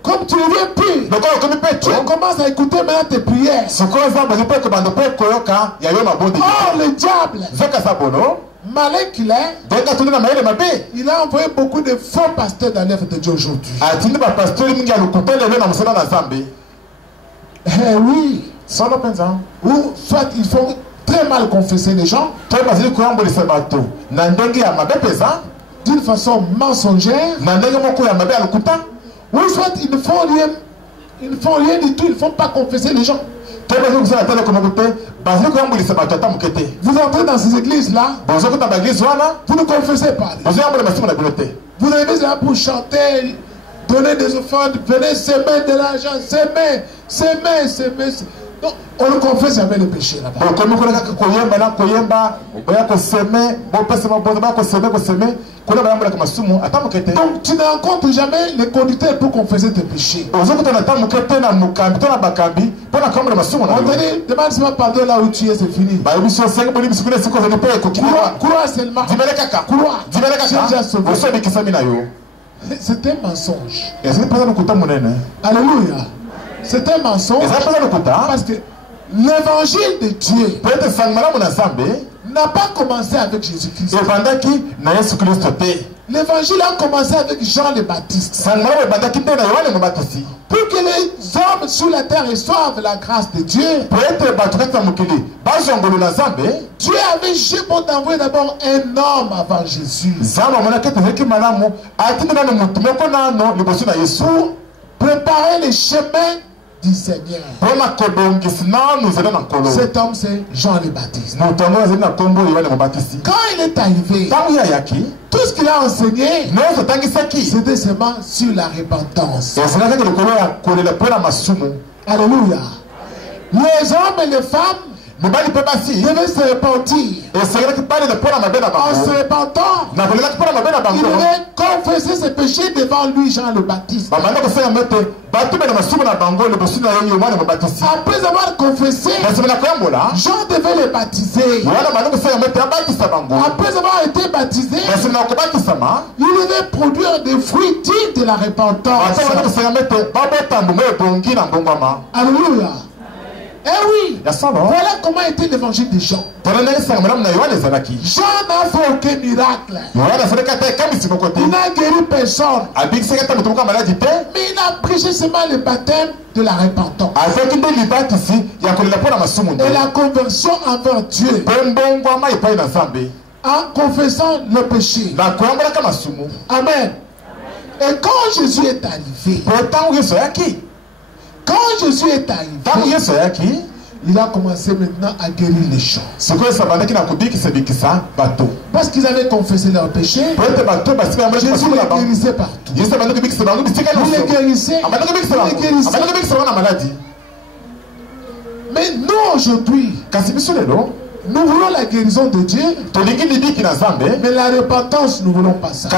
Comme tu ne viens plus, tu commences à écouter maintenant tes prières. Oh, le diable, malin qu'il est, il a envoyé beaucoup de faux pasteurs dans l'œuvre de Dieu aujourd'hui. Eh oui, Solo penza. Ou soit ils font très mal confesser les gens. Toi basili kuyambolisa bato. Na ndenge ya mabe peza. D'une façon mensongère. Na ndenge moko ya mabe alukuta. Ou soit ils ne font rien. Ils ne font rien du tout. Ils ne font pas confesser les gens. Toi basili kusala tele komokote. Basili kuyambolisa bato ata mukete. Vous entrez dans ces églises-là. Bozo kuta ba église wana. Vous ne confessez pas. Bozo yambola masimu na bilote. Vous arrivez là pour chanter, donner des offrandes, venez semer de l'argent, semer. Non, on ne confesse jamais le péché là-bas. Donc tu ne rencontres jamais les conducteurs pour confesser tes péchés. On te dit, demande seulement pardon là où tu es, c'est fini. Crois seulement. C'est un mensonge. Alléluia. C'est un mensonge parce que l'évangile de Dieu n'a pas commencé avec Jésus-Christ. L'évangile a commencé avec Jean le Baptiste. Pour que les hommes sur la terre reçoivent la grâce de Dieu, Dieu avait jugé pour t'envoyer d'abord un homme avant Jésus. Pour préparer les chemins du Seigneur. Cet homme, c'est Jean le Baptiste. Quand il est arrivé, tout ce qu'il a enseigné, c'était seulement sur la repentance. Alléluia. Les hommes et les femmes devaient se repentir. En se repentant, il devait confesser ses péchés devant lui, Jean le Baptiste. Après avoir confessé, Jean devait les baptiser. Après avoir été baptisé, il devait produire des fruits dignes de la repentance. Alléluia. Eh oui, voilà comment était l'évangile de Jean. Jean n'a fait aucun miracle. Il n'a guéri personne. Mais il a prêché seulement le baptême de la repentance. Et la conversion envers Dieu. En confessant le péché. Amen. Et quand Jésus est arrivé, il a commencé maintenant à guérir les gens. Parce qu'ils avaient confessé leurs péchés, Jésus les guérissait partout. Il les guérissait. Mais nous aujourd'hui, nous voulons la guérison de Dieu, mais la repentance, nous ne voulons pas ça.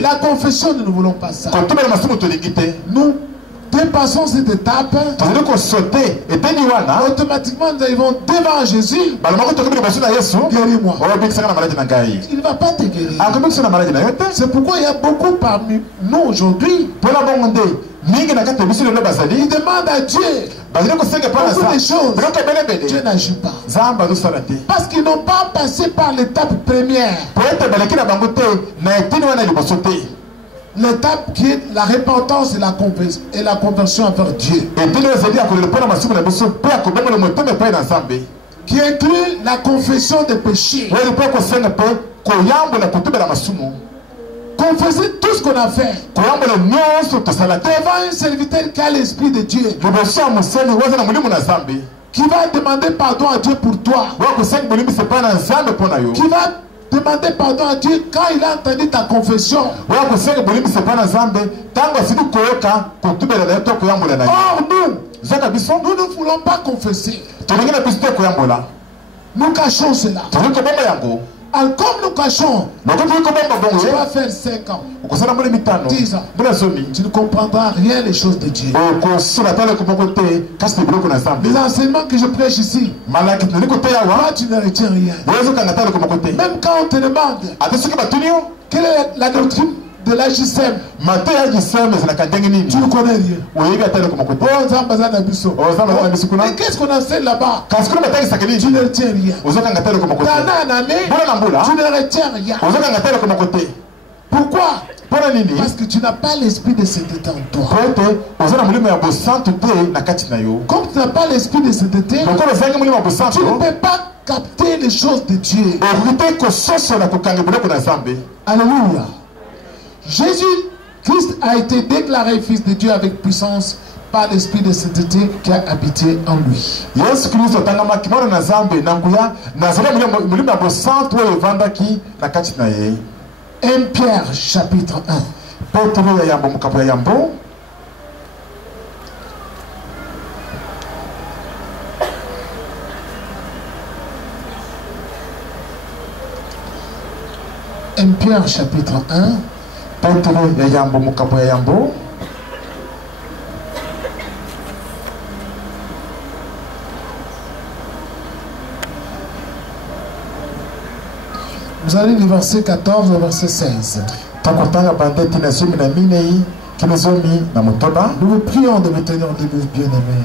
La confession, nous ne voulons pas ça. Nous dépassons cette étape. Automatiquement, nous arrivons devant Jésus. Guéris-moi. Il ne va pas te guérir. C'est pourquoi il y a beaucoup parmi nous aujourd'hui. Il demande à Dieu beaucoup de choses. Dieu n'agit pas. Parce qu'ils n'ont pas passé par l'étape première. L'étape qui est la repentance et la conversion envers Dieu. Qui inclut la confession des péchés. Confesser tout ce qu'on a fait devant un serviteur qui a l'esprit de Dieu, qui va demander pardon à Dieu pour toi, qui va demander pardon à Dieu quand il a entendu ta confession. Or nous ne voulons pas confesser. Nous cachons cela. Alors comme nous cachons, tu vas faire 5 ans, 10 ans, tu ne comprendras rien des choses de Dieu. Les enseignements que je prêche ici, toi tu ne retiens rien. Même quand on te demande quelle est la doctrine de la JSM, tu ne connais rien. Mais qu'est-ce qu'on enseigne là-bas? Tu ne retiens rien. Tu ne retiens rien. Pourquoi? Parce que tu n'as pas l'esprit de sainteté en toi. Comme tu n'as pas l'esprit de sainteté, tu ne peux pas capter les choses de Dieu. Alléluia. Jésus-Christ a été déclaré fils de Dieu avec puissance par l'esprit de sainteté qui a habité en lui. 1 Pierre chapitre 1. 1 Pierre chapitre 1. Vous allez du verset 14 au verset 16. Nous vous prions de me tenir debout, bien-aimés.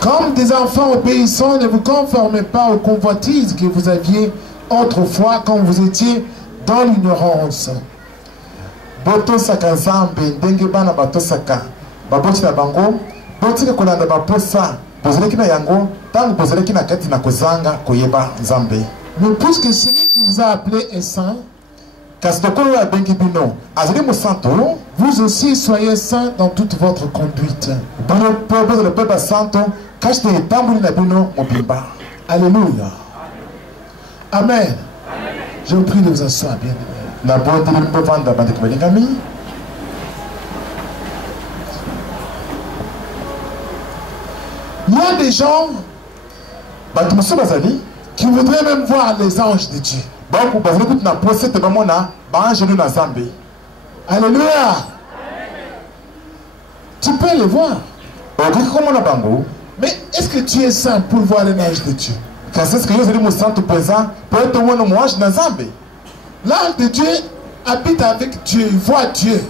Comme des enfants obéissants, ne vous conformez pas aux convoitises que vous aviez autrefois quand vous étiez dans l'ignorance. Botosaka nzambe ndenge bana batosaka baboti na bango botika kolanda baposa bozalaki na yango tango bozalaki na kati na kozanga koyeba nzambe. Mais puisque celui qui vous a appelé est saint, vous aussi soyez saints dans toute votre conduite. Alléluia. Amen. Je vous prie de vous asseoir, bien. Il y a des gens qui voudraient même voir les anges de Dieu. Alléluia. Tu peux les voir. Mais est-ce que tu es saint pour voir les anges de Dieu? L'ange de Dieu habite avec Dieu, il voit Dieu.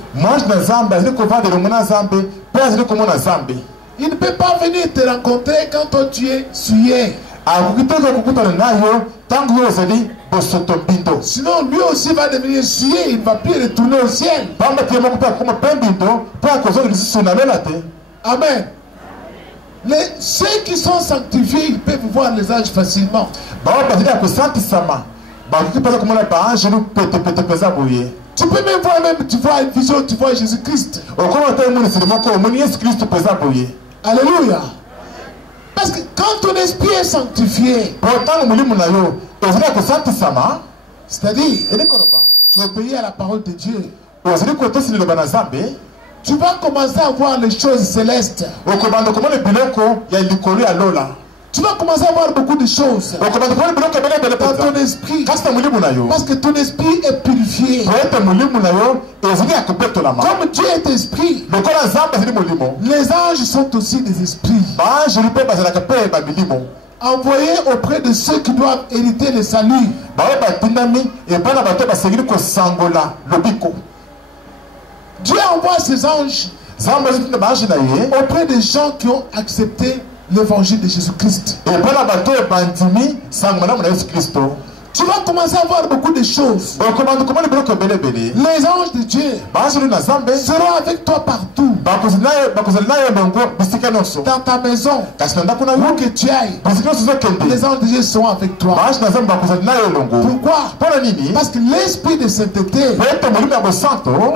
Il ne peut pas venir te rencontrer quand toi tu es souillé. Sinon lui aussi va devenir souillé, il ne va plus retourner au ciel. Amen. Ceux qui sont sanctifiés, ils peuvent voir les anges facilement. Tu peux même voir, tu vois une vision, tu vois Jésus-Christ. Alléluia. Parce que quand ton esprit est sanctifié, c'est-à-dire, tu es obéi à la parole de Dieu, tu vas commencer à voir les choses célestes. Tu vas commencer à voir beaucoup de choses dans ton esprit. Parce que ton esprit est purifié. Comme Dieu est esprit, les anges sont aussi des esprits. Envoyés auprès de ceux qui doivent hériter le salut. Dieu envoie ses anges auprès des gens qui ont accepté l'évangile de Jésus-Christ. Tu vas commencer à voir beaucoup de choses. Les anges de Dieu seront avec toi partout. Dans ta maison, où que tu ailles, les anges de Dieu seront avec toi. Pourquoi? Parce que l'esprit de sainteté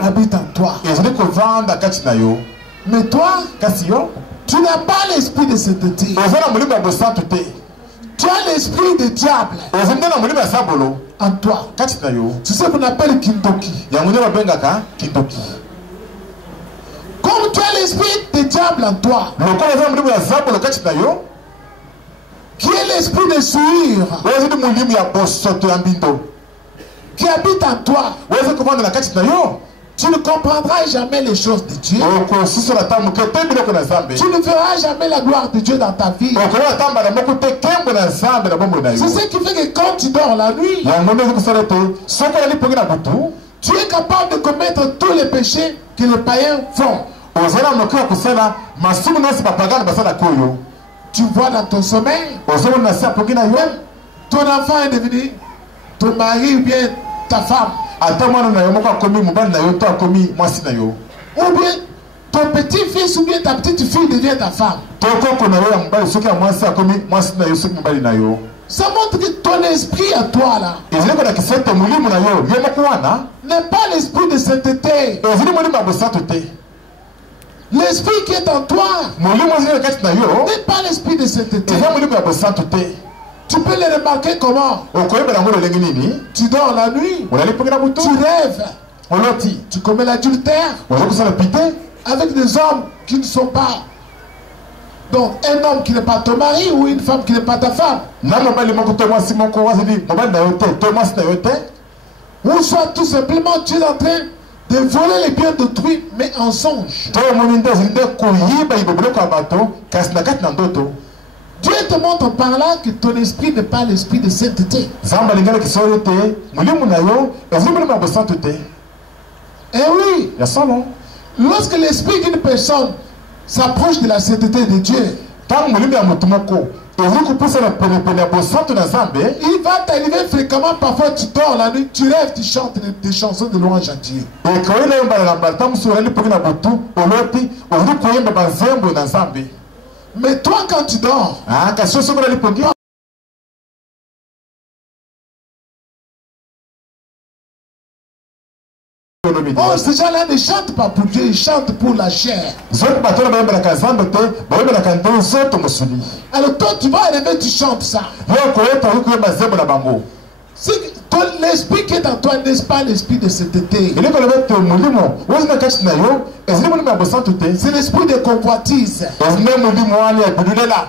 habite en toi. Mais toi, tu n'as pas l'esprit de sainteté. Tu as l'esprit du diable en toi. C'est ce qu'on appelle Kintoki. Comme tu as l'esprit du diable en toi, qui est l'esprit de souillure, qui habite en toi, tu ne comprendras jamais les choses de Dieu. Tu ne verras jamais la gloire de Dieu dans ta vie. C'est ce qui fait que quand tu dors la nuit, tu es capable de commettre tous les péchés que les païens font. ozala mokoya kusala masumu nasi bapagana basala koyo. Tu vois dans ton sommeil, Ozala na sa pokina yo. ton enfant est devenu ton mari ou bien ta femme. Ata mwana na yo moko akomi mobali na yo to akomi mwasi na yo. Ou bien ton petit-fils ou bien ta petite-fille devient ta femme. To koko na yo ya mobali soki ya mwasi akomi mwasi na yo soki mobali na yo. Ça montre que ton esprit à toi là Ezali ko na kisete mulimu na yo ye moko wana n'est pas l'esprit de sainteté. ezali mulimu ya bosantu te. L'esprit qui est en toi Mulimu ezali kati na yo n'est pas l'esprit de sainteté. eza mulimu ya bosantu te. Tu peux le remarquer comment? Okoyebela ngo lolenge nini? Tu dors la nuit, Olali pokina butu tu rêves, oloti tu commets l'adultère oza kosala pite avec des hommes qui ne sont pas. Donc un homme qui n'est pas ton mari ou une femme qui n'est pas ta femme. na mobali moko to mwasi moko wazali mobali na yo te to mwasi na yo te. Ou soit tout simplement tu es en train de voler les biens d'autrui mais en songe. To omoni nde ozali nde koyiba ibobiloko ya bato kasi na kati na ndoto. Dieu te montre par là que ton esprit n'est pas l'esprit de sainteté. Nzambe alingalaki solo te mulimu na yo ezali mulimu ya bosantu te. Eh oui, Ya solo lorsque l'esprit d'une personne s'approche de la sainteté de Dieu, ntango mulimu ya motu moko ezali kopusana penepene ya bosantu na Nzambe, il va t'arriver fréquemment, parfois tu dors la nuit, tu rêves, tu chantes des chansons de louange à Dieu. ekoyela yo mbala na mbala ntango mosusu olali mpoki na butu oloti ozali koyemba banzembo na Nzambe. Mais toi quand tu dors, kasi yo soki olali pongi oh, ces gens-là ne chantent pas pour Dieu, ils chantent pour la chair. zoki bato wana bayembelaka Nzambe te bayembelaka nde nzoto mosuni. Alors toi tu vas arriver, tu chantes ça. yo okoyeta okoki koyemba nzembo na bango. L'esprit qui est en toi n'est pas l'esprit de sainteté. eloko lobi ete molimo ozi na kati na yo ezali molimo ya bosantu te. C'est l'esprit de convoitise. ezi nde molimo wana ya bilulela.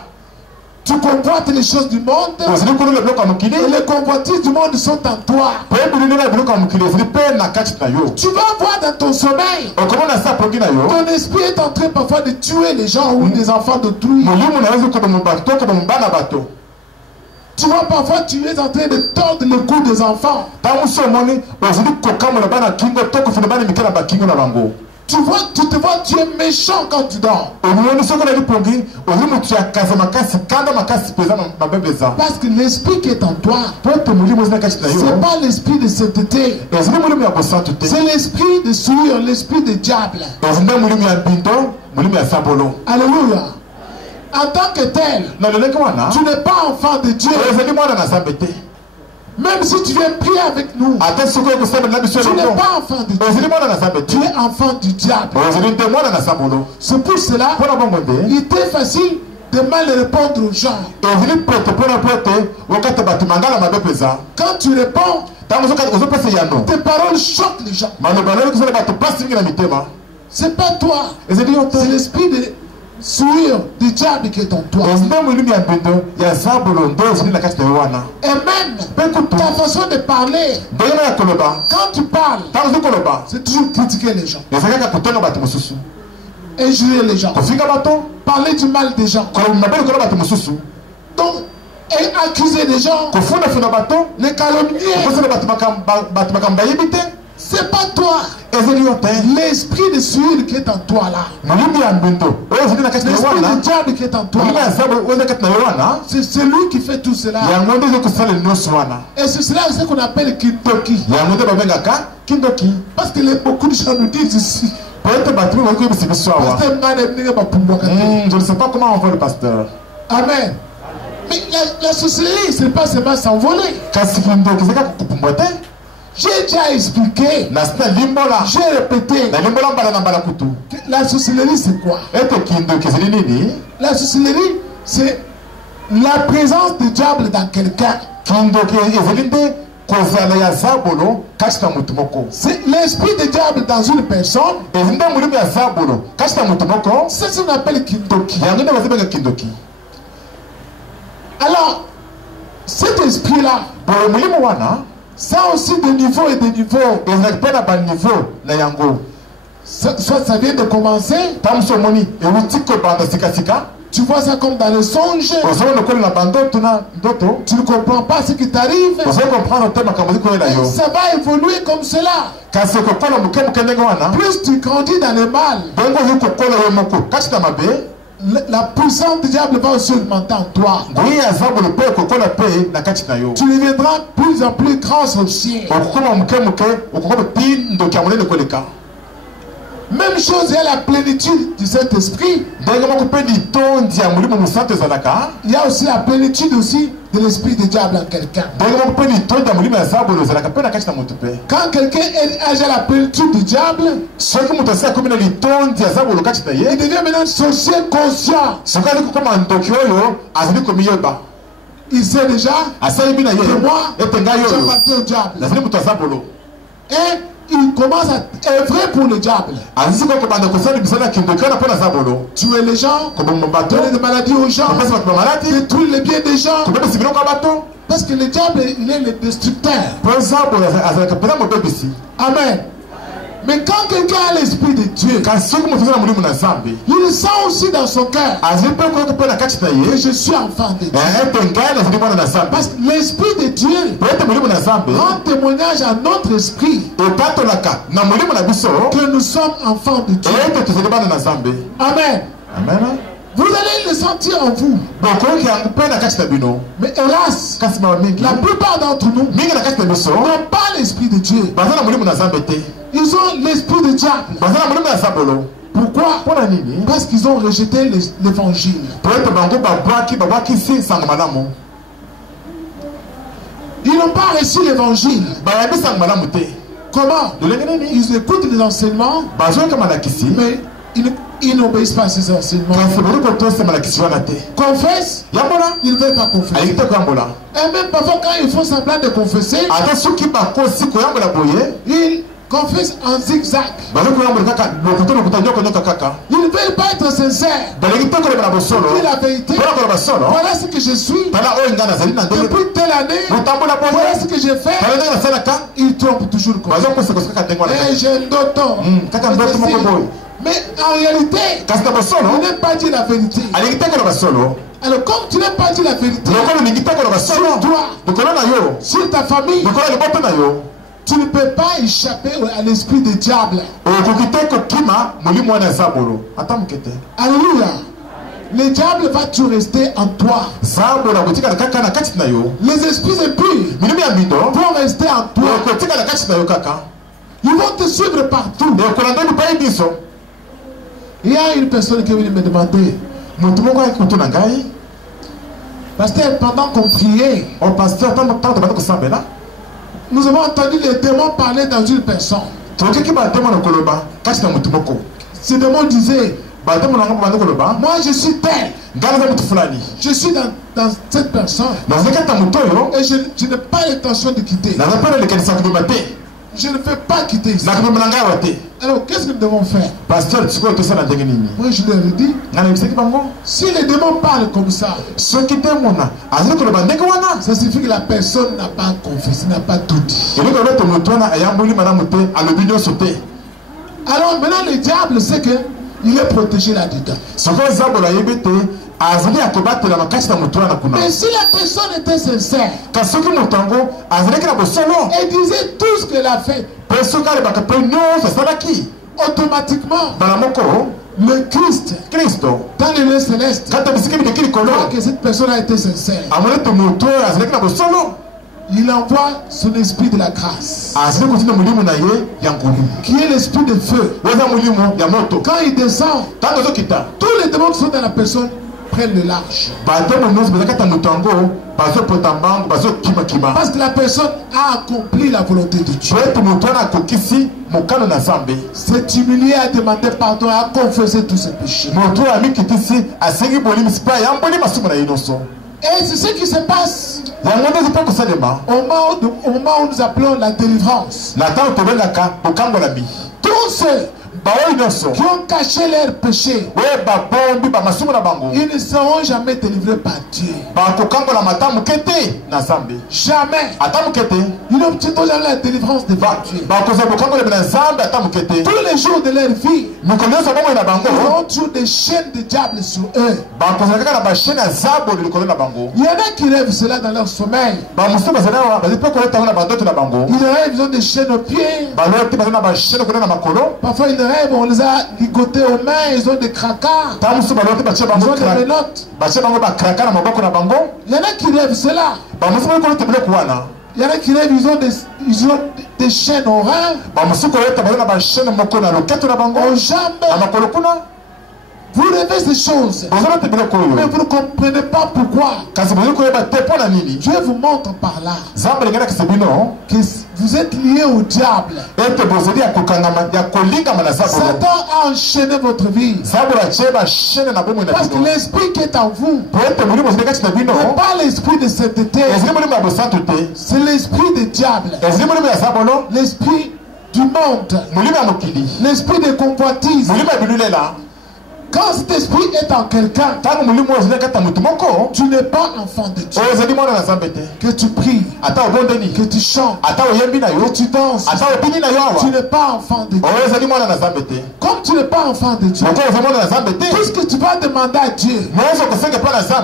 Tu convoites les choses du monde ozali kolela biloko ya mokili et les convoitises du monde sont en toi. po ebilulela ya biloko ya mokili ezali mpe na kati na yo. Tu vas voir dans ton sommeil, okomona sa pongi na yo ton esprit est en train parfois de tuer les gens ou des enfants d'autrui. molimo na yo ezi kobomo bato kobomo bana bato. Tu vois parfois tu es en train de tordre le cou des enfants. ntango mosusu omoni ozali kokamola bana kingo to kofunda bana mike na bakingo na bango. Tu te vois, tu es méchant quand tu dors. omoni soki olali pongi ozali motu ya kaza makasi kanda makasi mpenza mabe eza. Parce que l'esprit qui est en toi, po ete molimo ezi na kati na ce yo n'est pas l'esprit de sainteté. ezali molimo ya bosantu te. C'est l'esprit de souillure, l'esprit de diable. ezi nde molimo ya mbindo molimo ya sabolo. Alléluia. En tant que tel, na lolenge wana tu n'es pas enfant de Dieu. ezali mwana na Nzambe te. Même si tu viens prier avec nous, ata soki okosambela na biso tu n'es elongo pas enfant de Dieu. ozali mwana na Nzambe Tu te. es enfant du diable. ozali nde mwana na sabolo. C'est pour cela mpona bongo nde il est facile de mal répondre aux gens. ezali pete mpona po ete okata bato mangala mabe mpenza. Quand tu réponds, ntango ozopesa yano tes paroles choquent les gens. maloba na yo ekosala bato mpasi mingi na mitema. C'est pas toi, ezali yo te. c'est l'esprit de souillure du diable qui est en toi. ezi nde molimo ya mbindo ya sabolo nde ezali na kati na yo wana. Et même mpe kutu ta façon de parler, ndenge na ya koloba quand tu parles, ntango ozi koloba c'est toujours critiquer les gens, eza kaka kotonga bato mosusu, injurer les gens, kofinga bato, parler du mal des gens. koloba mabe likolo bato mosusu, Donc, et accuser les gens, kofundafunda bato, les calomnier, kosala bato makambo bayebi te. c'est pas toi. ezali yo te. L'esprit de souillure qui est en toi là, molimo ya mbindo oyo ezali na kati na yo l'esprit wana, du diable qui est en toi molimo là, ya sabolo oyo ezali na kati na yo wana, c'est lui qui fait tout cela. yango nde ezi kosala nyonso wana. Et c'est cela ce qu'on appelle kintoki. yango nde babengaka kindoki. Parce que beaucoup de gens nous disent ici, po ete bato mingi bakoyebisa biso awa. Pasteur Mane Mninga Bapumbwaka. Je ne sais pas comment on voit le pasteur. Amen. Mais la sorcellerie, ce n'est pas seulement s'envoler. kasi kindoki ezali kaka kopumbwa te. J'ai déjà expliqué, na sina limbola j'ai répété, na limbola mbala na mbala kutu que la sorcellerie c'est quoi? ete kindoki ezali nini. La sorcellerie, c'est la présence du diable dans quelqu'un. kindoki ezali nde kozala ya zabolo kati na motu moko. C'est l'esprit du diable dans une personne. ezali nde molimo ya zabolo kati na motu moko. C'est ce qu'on appelle kintoki. yango nde bazebenga kindoki. Alors, cet esprit-là, boye molimo wana ça a aussi des niveaux et des niveaux. ezalaki mpe na baniveau na yango. Soit ça vient de commencer, ntango mosu omoni ewuti kobanda sikasika, Tu vois ça comme dans le songe. Tu ne comprends pas ce qui t'arrive. Ça va évoluer comme cela. Plus tu grandis dans le mal, la puissance du diable va aussi augmenter en toi. Tu deviendras plus en plus grand sorcier. Même chose, il y a la plénitude du Saint-Esprit. Il y a aussi la plénitude aussi de l'esprit du diable en quelqu'un. Quand quelqu'un a la plénitude du diable, il devient maintenant sorcier conscient. Il sait déjà que moi, j'appartiens au diable. Et il commence à œuvrer pour le diable. Tuer les gens, donner des maladies aux gens, détruire les biens des gens. Parce que le diable, il est le destructeur. Amen. Mais quand quelqu'un a l'esprit de Dieu, il sent aussi dans son cœur que je suis enfant de Dieu. Parce que l'esprit de Dieu rend témoignage à notre esprit que nous sommes enfants de Dieu. Amen. Amen. Vous allez le sentir en vous. Mais hélas, la plupart d'entre nous n'ont pas l'esprit de Dieu. Ils ont l'esprit de diable. Pourquoi? Parce qu'ils ont rejeté l'évangile. Ils n'ont pas reçu l'évangile. Comment? Ils écoutent les enseignements, mais ils n'obéissent pas à ces enseignements. Confesse, ils ne veulent pas confesser. Et même parfois quand ils font semblant de confesser, ils confessent en zigzag. Ils ne veulent pas être sincères. Dis la vérité. Voilà ce que je suis. Depuis telle année, voilà ce que j'ai fait. Ils trompent toujours comme ça. Et j'ai un autre. Mais en réalité, tu n'aimes pas dire la vérité. Alors comme tu n'aimes pas dire la vérité, sur toi, sur ta famille, tu ne peux pas échapper à l'esprit du diable. Alléluia. Le diable va toujours rester en toi. Les esprits impurs vont rester en toi. Ils vont te suivre partout. Il y a une personne qui est venue me demander, pasteur, pendant qu'on priait, nous avons entendu les démons parler dans une personne. Ces démons disaient, moi je suis tel, je suis dans cette personne, et je n'ai pas l'intention de quitter. Je ne peux pas quitter ici. Alors qu'est-ce que nous devons faire? Moi je leur ai dit, si les démons parlent comme ça, ça signifie que la personne n'a pas confessé, n'a pas tout dit. Alors maintenant le diable sait qu'il est protégé là-dedans. Mais si la personne était sincère et disait tout ce qu'elle a fait, automatiquement le Christ dans le lieu céleste voit que cette personne a été sincère. Il envoie son esprit de la grâce, qui est l'esprit de feu. Quand il descend, tous les démons qui sont dans la personne prennent le large. Parce que la personne a accompli la volonté de Dieu. C'est humilié à demander pardon, à confesser tous ses péchés. Et c'est ce qui se passe au moment où nous appelons la délivrance. Tous ceux qui ont caché leurs péchés, ils ne seront jamais délivrés par Dieu. Jamais. Ils n'obtiendront jamais la délivrance de Dieu. Tous les jours de leur vie, ils auront toujours des chaînes de diable sur eux. Il y en a qui rêvent cela dans leur sommeil. Ils rêvent, ils ont des chaînes aux pieds. Parfois ils rêvent, on les a ligotés aux mains, ils ont des cracas. Ils ont des menottes. Il y en a qui rêvent cela. Il y en a qui rêvent, ils ont des chaînes aux reins, aux jambes. Vous rêvez ces choses, mais vous ne comprenez pas pourquoi. Dieu vous montre par là que vous êtes liés au diable. Satan a enchaîné votre vie. Parce que l'esprit qui est en vous n'est pas l'esprit de sainteté, c'est l'esprit du diable, l'esprit du monde, l'esprit de convoitise. Quand cet esprit est en quelqu'un, tu n'es pas enfant de Dieu. Que tu pries, que tu chantes, que tu danses, tu n'es pas enfant de Dieu. Comme tu n'es pas enfant de Dieu, tout ce que tu vas demander à Dieu,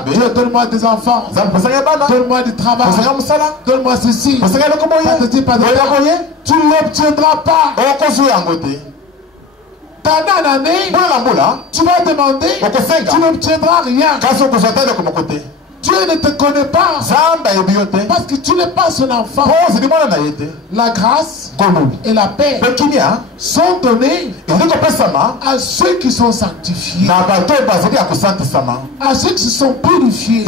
Dieu, donne-moi des enfants, donne-moi du travail, donne-moi ceci, tu ne l'obtiendras pas. D'année en année, tu vas demander, tu n'obtiendras rien. Dieu ne te connaît pas parce que tu n'es pas son enfant. La grâce et la paix sont données à ceux qui sont sanctifiés, à ceux qui sont purifiés,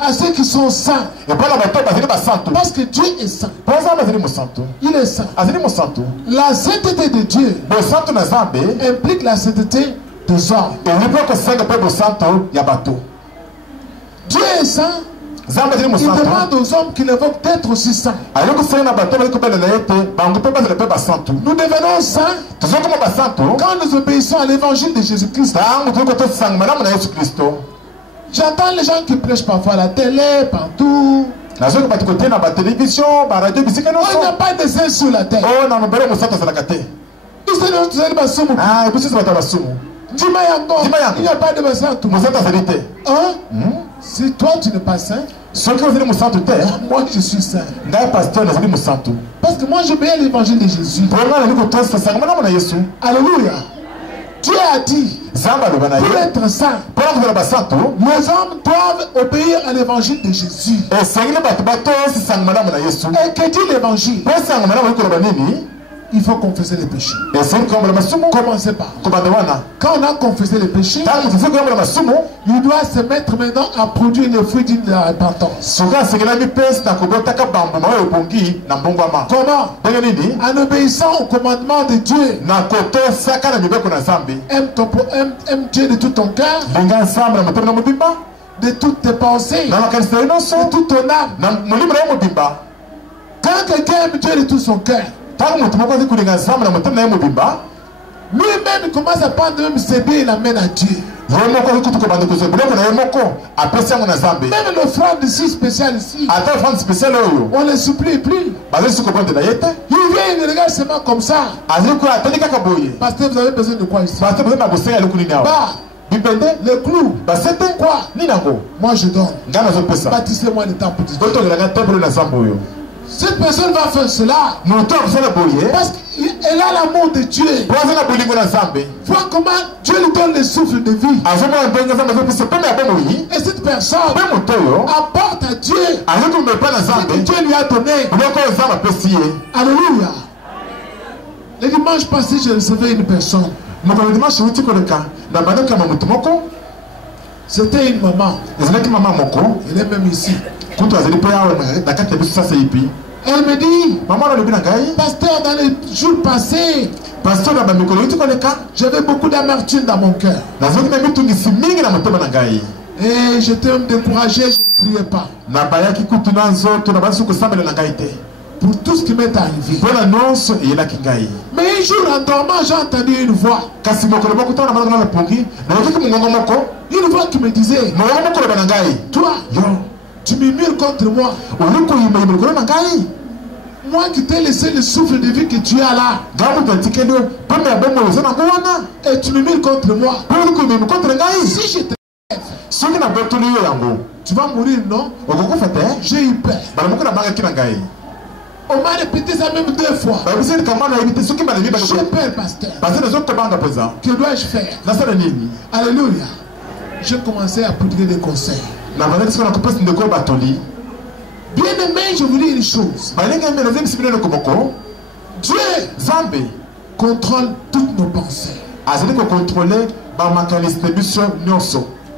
à ceux qui sont saints. Parce que Dieu est saint. Il est saint. La sainteté de Dieu implique la sainteté des hommes. Dieu est saint. Il demande aux hommes qui l'évoquent d'être aussi saints. Nous devenons saints quand nous obéissons à l'évangile de Jésus-Christ. J'entends les gens qui prêchent parfois à la télé, partout. Il n'y a pas de saints sur la terre. Il n'y a pas de saints. Si toi tu n'es pas saint, moi je suis saint. Parce que moi j'obéis à l'évangile de Jésus. Alléluia. Dieu a dit, pour être saint, les hommes doivent obéir à l'évangile de Jésus. Et que dit l'évangile? Il faut confesser les péchés. Commencez par. Quand on a confessé les péchés, il doit se mettre maintenant à produire le fruit d'une repentance. Comment? En obéissant au commandement de Dieu. Aime Dieu de tout ton cœur, de toutes tes pensées, de toute ton âme. Quand quelqu'un aime Dieu de tout son cœur, lui-même il commence à prendre même ses biens et l'amène à Dieu. Même l'offrande ici spéciale ici, on ne supplie plus. Il vient, il regarde seulement comme ça. Parce que vous avez besoin de quoi ici? Le clou. Quoi? Moi je donne. Bâtissez-moi le temple de Dieu. Cette personne va faire cela parce qu'elle a l'amour de Dieu. Vois comment Dieu lui donne le souffle de vie. Et cette personne apporte à Dieu ce que Dieu lui a donné. Alléluia. Le dimanche passé, j'ai recevé une personne. C'était une maman. Elle est même ici. Elle me dit, pasteur, dans les jours passés, j'avais beaucoup d'amertume dans mon cœur. Et j'étais même découragé, je ne priais pas. pour tout ce qui m'est arrivé. Mais un jour en dormant, j'ai entendu une voix. Une voix qui me disait, toi, tu murmures contre moi. Moi qui t'ai laissé le souffle de vie que tu as là. Et tu murmures contre moi. Si je te tu vas mourir, non? J'ai eu peur. On m'a répété ça même 2 fois. J'ai peur, pasteur. Que dois-je faire? Alléluia. J'ai commencé à poudrer des conseils. Bien aimé, je vous dis une chose. Dieu contrôle toutes nos pensées.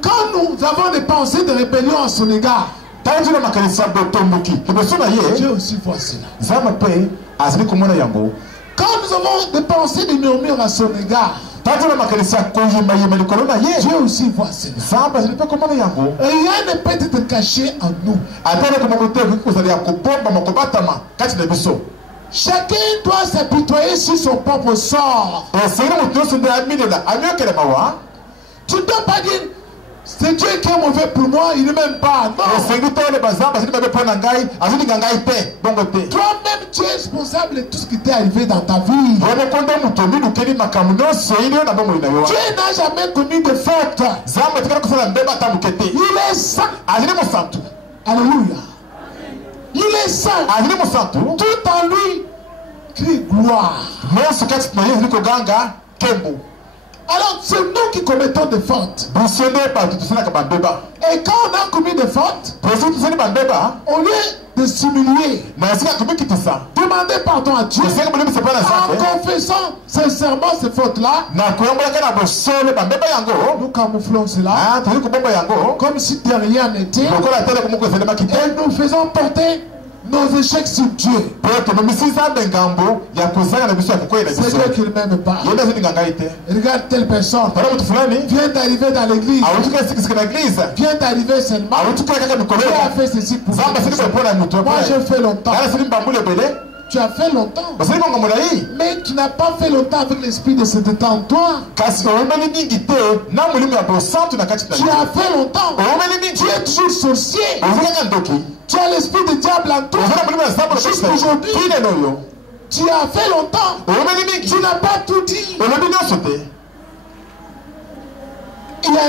Quand nous avons des pensées de rébellion à son égard, Dieu aussi voit cela. Quand nous avons des pensées de murmure à son égard, Dieu aussi voit cela. Rien ne peut être caché en nous. Chacun doit s'apitoyer sur son propre sort. Tu ne dois pas dire c'est Dieu qui est mauvais pour moi, il ne m'aime pas. Non. Toi-même, tu es responsable de tout ce qui t'est arrivé dans ta vie. Dieu n'a jamais commis de faute. Il est saint. Alléluia. Il est saint. Tout en lui crie gloire. Alors c'est nous qui commettons des fautes. Et quand on a commis des fautes, au lieu de s'humilier, demander pardon à Dieu, en confessant sincèrement ces fautes-là, nous camouflons cela comme si de rien n'était, et nous faisons porter nos échecs sur Dieu. C'est Dieu qui ne m'aime pas. Regarde telle personne vient d'arriver dans l'église, vient d'arriver seulement, il a fait ceci pour moi. Moi j'ai fait longtemps. Tu as fait longtemps, mais tu n'as pas fait longtemps avec l'esprit de cet état en toi. Tu as fait longtemps. Tu es toujours sorcier. Tu as l'esprit de diable en toi. Jusqu'à aujourd'hui, tu as fait longtemps. Tu n'as pas tout dit. Il y a,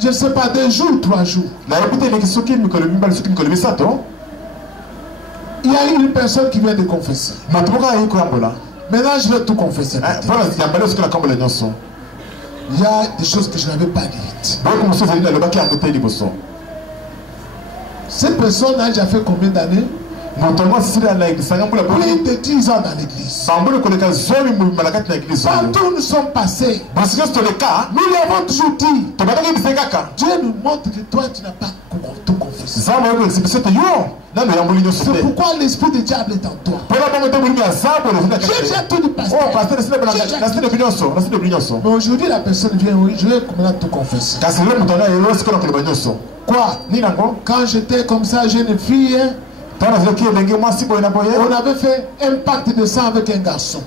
je ne sais pas, 2 jours, 3 jours. Il y a une personne qui vient de confesser. Maintenant, je vais tout confesser. Il y a des choses que je n'avais pas dites. Cette personne a déjà fait combien d'années? Plus de 10 ans dans l'église. Partout où nous sommes passés, nous lui avons toujours dit, Dieu nous montre que toi tu n'as pas tout confessé. C'est pourquoi l'esprit du diable est en toi. J'ai déjà tout dit, pasteur. Mais aujourd'hui la personne vient, je vais tout confesser. Quoi? Quand j'étais comme ça, jeune fille, on avait fait un pacte de sang avec un garçon.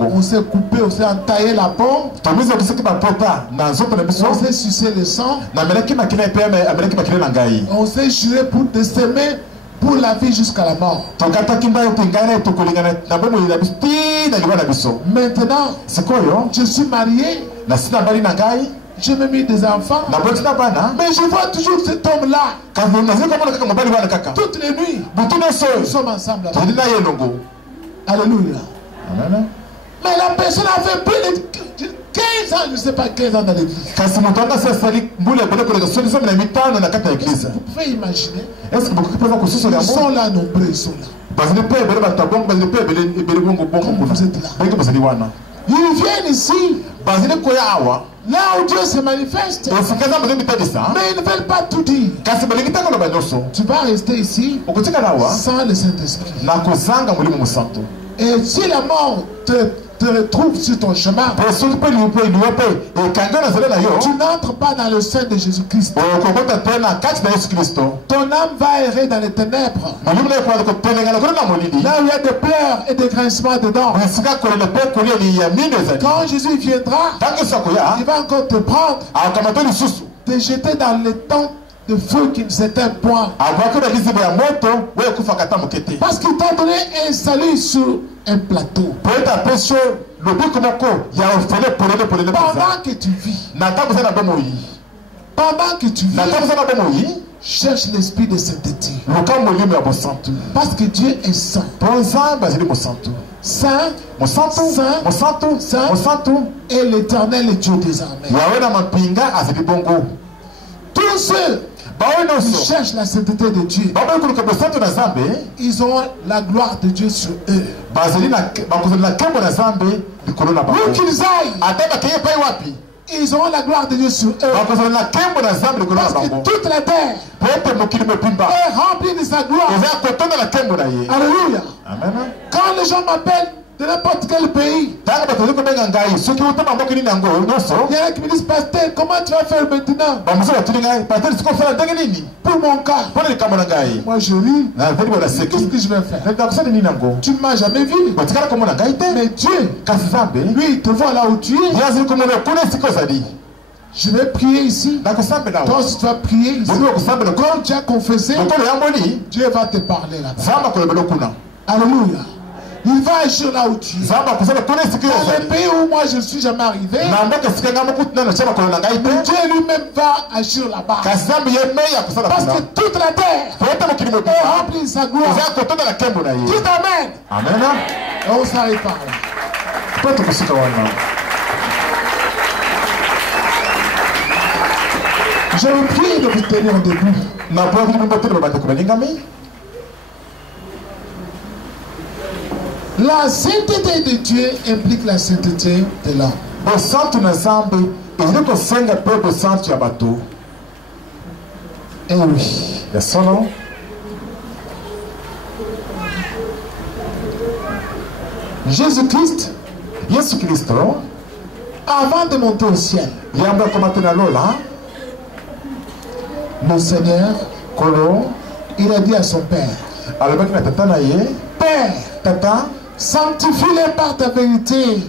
On s'est coupé, on s'est entaillé la peau. On s'est sucé le sang. On s'est juré de s'aimer pour la vie jusqu'à la mort. Maintenant, je suis marié. Je me mis des enfants. Mais je vois toujours cet homme-là. Toutes les nuits, nous sommes ensemble. Alléluia. Mais la personne avait plus de 15 ans, je ne sais pas, 15 ans dans l'église. Vous pouvez imaginer. Ils sont là, nombreux, ils sont là. Vous êtes là. Ils viennent ici. Là où Dieu se manifeste. Mais ils ne veulent pas tout dire. Tu vas rester ici sans le Saint-Esprit. Et si la mort te retrouve sur ton chemin, tu n'entres pas dans le sein de Jésus-Christ. Ton âme va errer dans les ténèbres. Là où il y a des pleurs et des grincements dedans. Quand Jésus viendra, il va encore te prendre, te jeter dans les temps de feu qui ne s'éteint point. Parce qu'il t'a donné un salut sur un plateau. Pendant que tu vis, cherche l'esprit de sainteté. Parce que Dieu est saint. Saint, et l'Éternel est Dieu désormais. Tous ceux qui cherchent la sainteté de Dieu, ils ont la gloire de Dieu sur eux. Où qu'ils aillent, ils auront la gloire de Dieu sur eux. Parce que toute la terre est remplie de sa gloire. Alléluia. Quand les gens m'appellent de n'importe quel pays, il y en a qui me disent, pasteur, comment tu vas faire maintenant? Pour mon cas, moi je ris. Qu'est-ce que je vais faire? Tu ne m'as jamais vu. Mais Dieu, lui, il te voit là où tu es. Je vais prier ici. Toi aussi tu vas prier ici. Quand tu as confessé, Dieu va te parler là-bas. Alléluia. Il va agir là où tu es. Dans le pays où moi je ne suis jamais arrivé, Dieu lui-même va agir là-bas. Parce que toute la terre est remplie de sa gloire. Dites Amen. Amen. On s'arrête par là. Je vous prie de vous tenir debout. La sainteté de Dieu implique la sainteté de l'homme. Eh oui. Jésus-Christ, avant de monter au ciel, le Seigneur, il a dit à son Père, Père, sanctifie-les par ta vérité.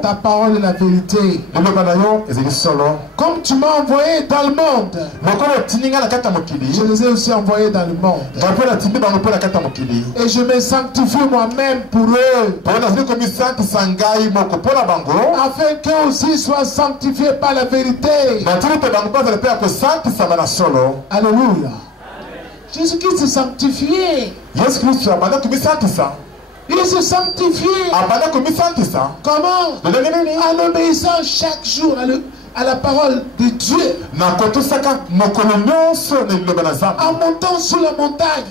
Ta parole est la vérité. Comme tu m'as envoyé dans le monde, je les ai aussi envoyés dans le monde. Et je me sanctifie moi-même pour eux, afin qu'eux aussi soient sanctifiés par la vérité. Alléluia. Jésus-Christ s'est sanctifié. Il s'est sanctifié. Comment? En obéissant chaque jour à la parole de Dieu. En montant sur la montagne,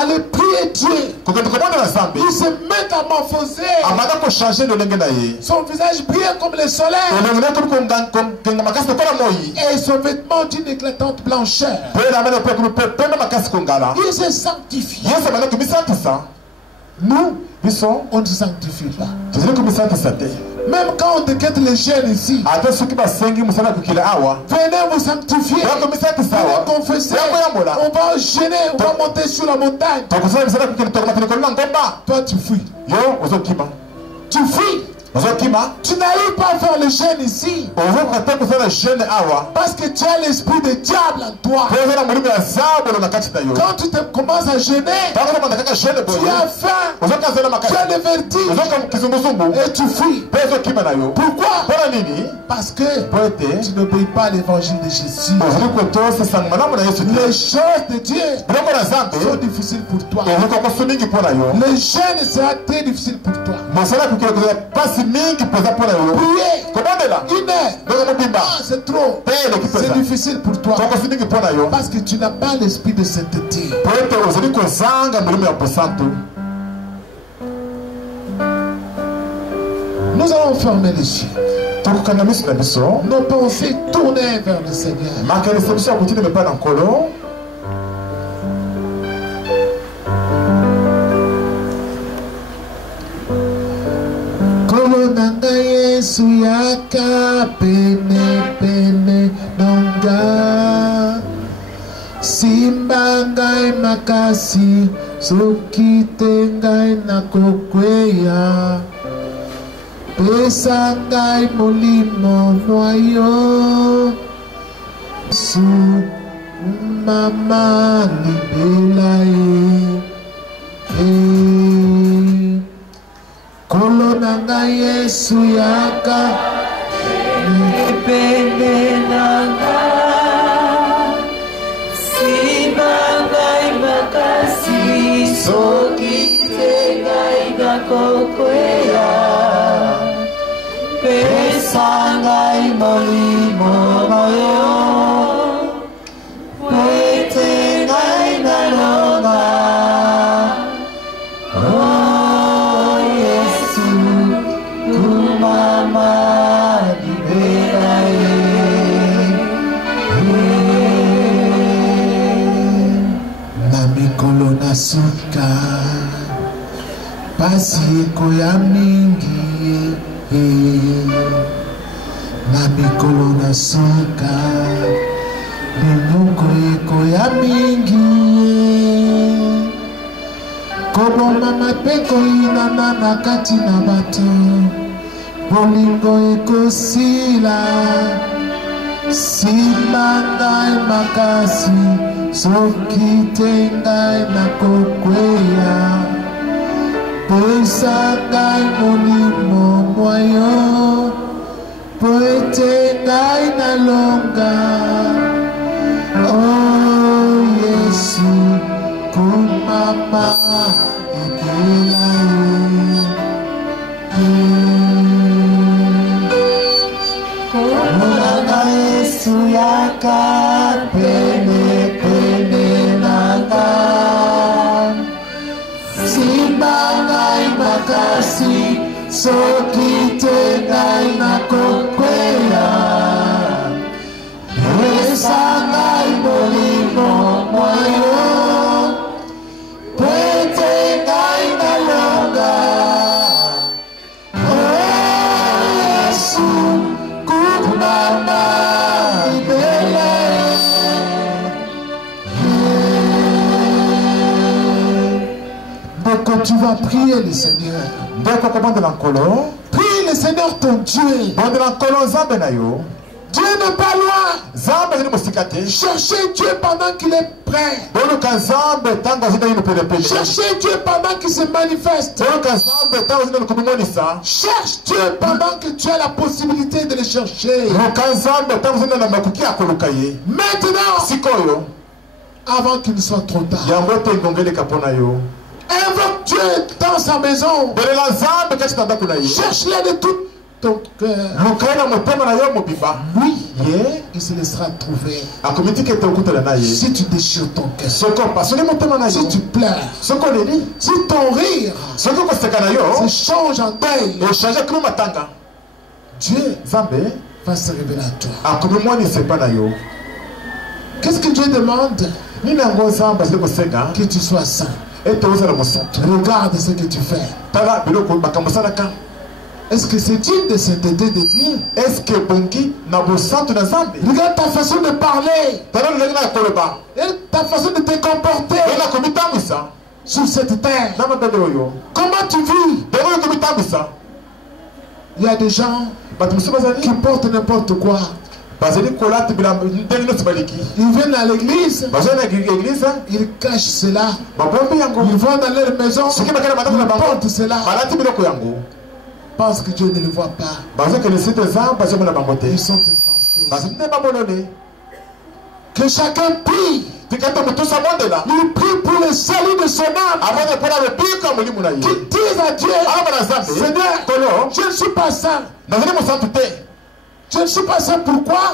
allez prier Dieu. Il se métamorphosé. Son visage brillait comme le soleil. Et son vêtement d'une éclatante blancheur. Il s'est sanctifié. Nous, on ne se sanctifie pas. Même quand on déquête les jeunes ici, venez vous sanctifier, venez confesser, on va gêner, on va monter sur la montagne. Toi tu fuis. Tu fuis. Tu n'arrives pas à faire le jeûne ici. Parce que tu as l'esprit de diable en toi. Quand tu commences à jeûner, tu as faim, tu as le vertige et tu fuis. Pourquoi? Parce que tu n'obéis pas à l'évangile de Jésus. Les choses de Dieu sont difficiles pour toi. Le jeûne sera très difficile pour toi. Prier 1 heure, c'est trop. C'est difficile pour toi. Parce que tu n'as pas l'esprit de sainteté. Nous allons fermer les yeux. Nos pensées tournées vers le Seigneur. makasi soki te ngai nakokweya pesa ngai molimo mwa yo Yesu mama libela ye kolo na ngai Yesu yaka pende nanga simba ngai makasi soki te ngai nakokweya pesa ngai molimo moyo wete ngai nalonga oh Yesu kumama mikolo na suka pasi ekoya mingi na mikolo na suka minyoko ekoya mingi koboma mabe koyinana na kati na bato bolingo ekosila simba ngai makasi soki te ngai nakokweya pesa ngai molimo mwa yo po ete ngai nalonga oh Yesu kumama libela ye Nanga Yesu yaka pene pene nanga simba ngai makasi soki te ngai nakokweya pesa ngai molimo moyo po ete ngai nalonga Quand tu vas prier le Seigneur, prie le Seigneur ton Dieu. Dieu n'est pas loin. Cherchez Dieu pendant qu'il est prêt. Cherchez Dieu pendant qu'il se manifeste. Cherche Dieu pendant que tu as la possibilité de le chercher. Maintenant, avant qu'il ne soit trop tard, invoque Dieu dans sa maison. Cherche-le de tout ton cœur. Lui, il se laissera trouver. Si tu déchires ton cœur, si tu pleures, si ton rire se change en deuil, Dieu va se révéler à toi. Qu'est-ce que Dieu demande? Que tu sois saint. Regarde ce que tu fais. Est-ce que c'est digne de sainteté de Dieu? Regarde ta façon de parler et ta façon de te comporter sur cette terre. Comment tu vis? Il y a des gens qui portent n'importe quoi. Ils viennent à l'église, ils cachent cela. Ils vont dans leur maison, ils portent cela. Parce que Dieu ne le voit pas. Ils sont insensés. Que chacun prie. Il prie pour le salut de son âme. Qu'il dise à Dieu: Seigneur, je ne suis pas saint. Je ne suis pas saint, pourquoi?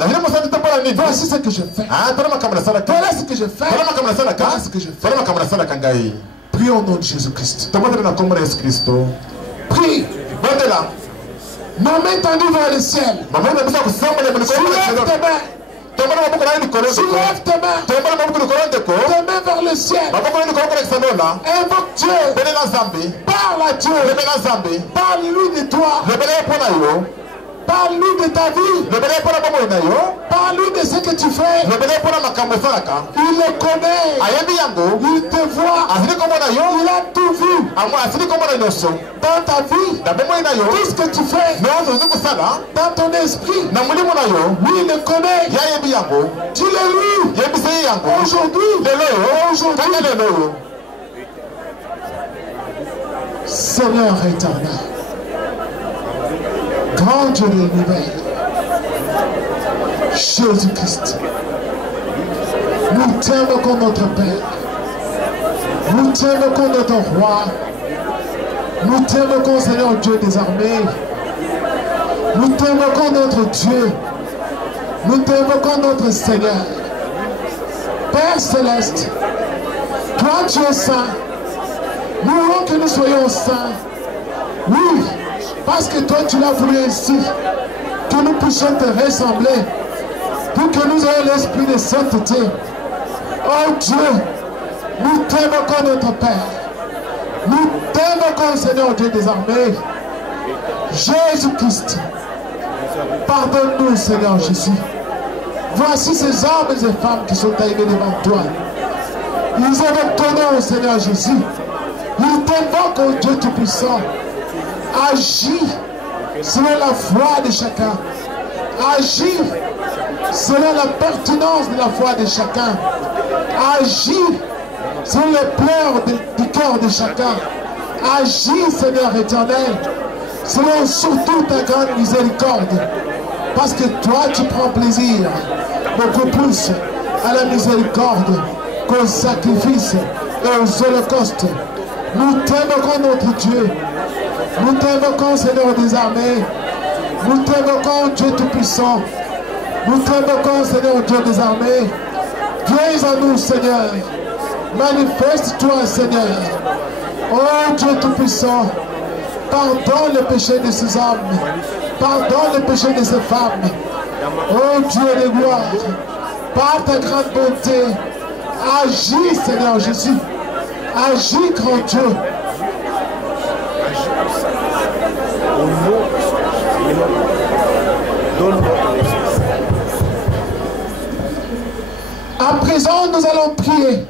Voici ce que je fais. Voilà ce que je fais. Voilà ce que je fais. Prie au nom de Jésus-Christ. Prie. Ma main tendue vers le ciel. Soulève tes mains. Soulève tes mains. Tes mains vers le ciel. Invoque Dieu. Parle à Dieu. Parle-lui de toi. Parle-nous de ta vie. Parle-nous de ce que tu fais. Il le connaît. Il te voit. Il a tout vu. Dans ta vie, tout ce que tu fais, dans ton esprit, lui il le connaît. Tu le lui. Aujourd'hui, Seigneur éternel, grand Dieu de l'univers, Jésus-Christ, nous t'aimons comme notre Père, nous t'aimons comme notre Roi, nous t'aimons comme Seigneur Dieu des armées, nous t'aimons comme notre Dieu, nous t'aimons comme notre Seigneur. Père Céleste, toi tu es saint, nous voulons que nous soyons saints. Oui, parce que toi tu l'as voulu ainsi, que nous puissions te ressembler, pour que nous ayons l'esprit de sainteté. Oh Dieu, nous t'aimons comme notre Père, nous t'aimons comme Seigneur Dieu des armées. Jésus-Christ, pardonne-nous Seigneur Jésus. Voici ces hommes et ces femmes qui sont arrivés devant toi. Ils évoquent ton nom Seigneur Jésus. Ils t'invoquent, oh Dieu Tout-Puissant. Agis selon la foi de chacun. Agis selon la pertinence de la foi de chacun. Agis selon les pleurs du cœur de chacun. Agis, Seigneur éternel, selon surtout ta grande miséricorde. Parce que toi, tu prends plaisir beaucoup plus à la miséricorde qu'au sacrifice et aux holocaustes. Nous t'invoquons notre Dieu. Nous t'invoquons Seigneur des armées. Nous t'invoquons Dieu Tout-Puissant. Nous t'invoquons Seigneur Dieu des armées. Viens à nous Seigneur. Manifeste-toi Seigneur. Oh Dieu Tout-Puissant. Pardonne le péché de ces hommes. Pardonne le péché de ces femmes. Oh Dieu de gloire. Par ta grande bonté. Agis Seigneur Jésus. Agis grand Dieu. À présent, nous allons prier.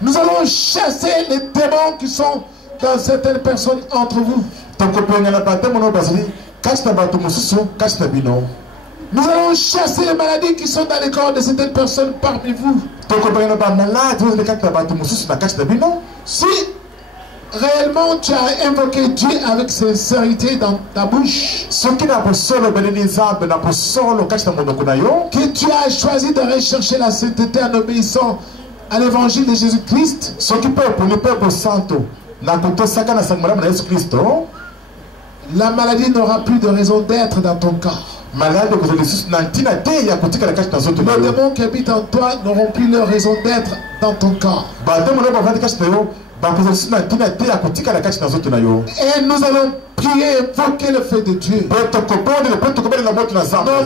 Nous allons chasser les démons qui sont dans certaines personnes entre vous. Nous allons chasser les maladies qui sont dans les corps de certaines personnes parmi vous. Si réellement tu as invoqué Dieu avec sincérité dans ta bouche, que tu as choisi de rechercher la sainteté en obéissant à l'évangile de Jésus-Christ, la maladie n'aura plus de raison d'être dans ton corps. Les démons qui habitent en toi n'auront plus leur raison d'être dans ton corps. Et nous allons prier et invoquer le feu de Dieu. Nos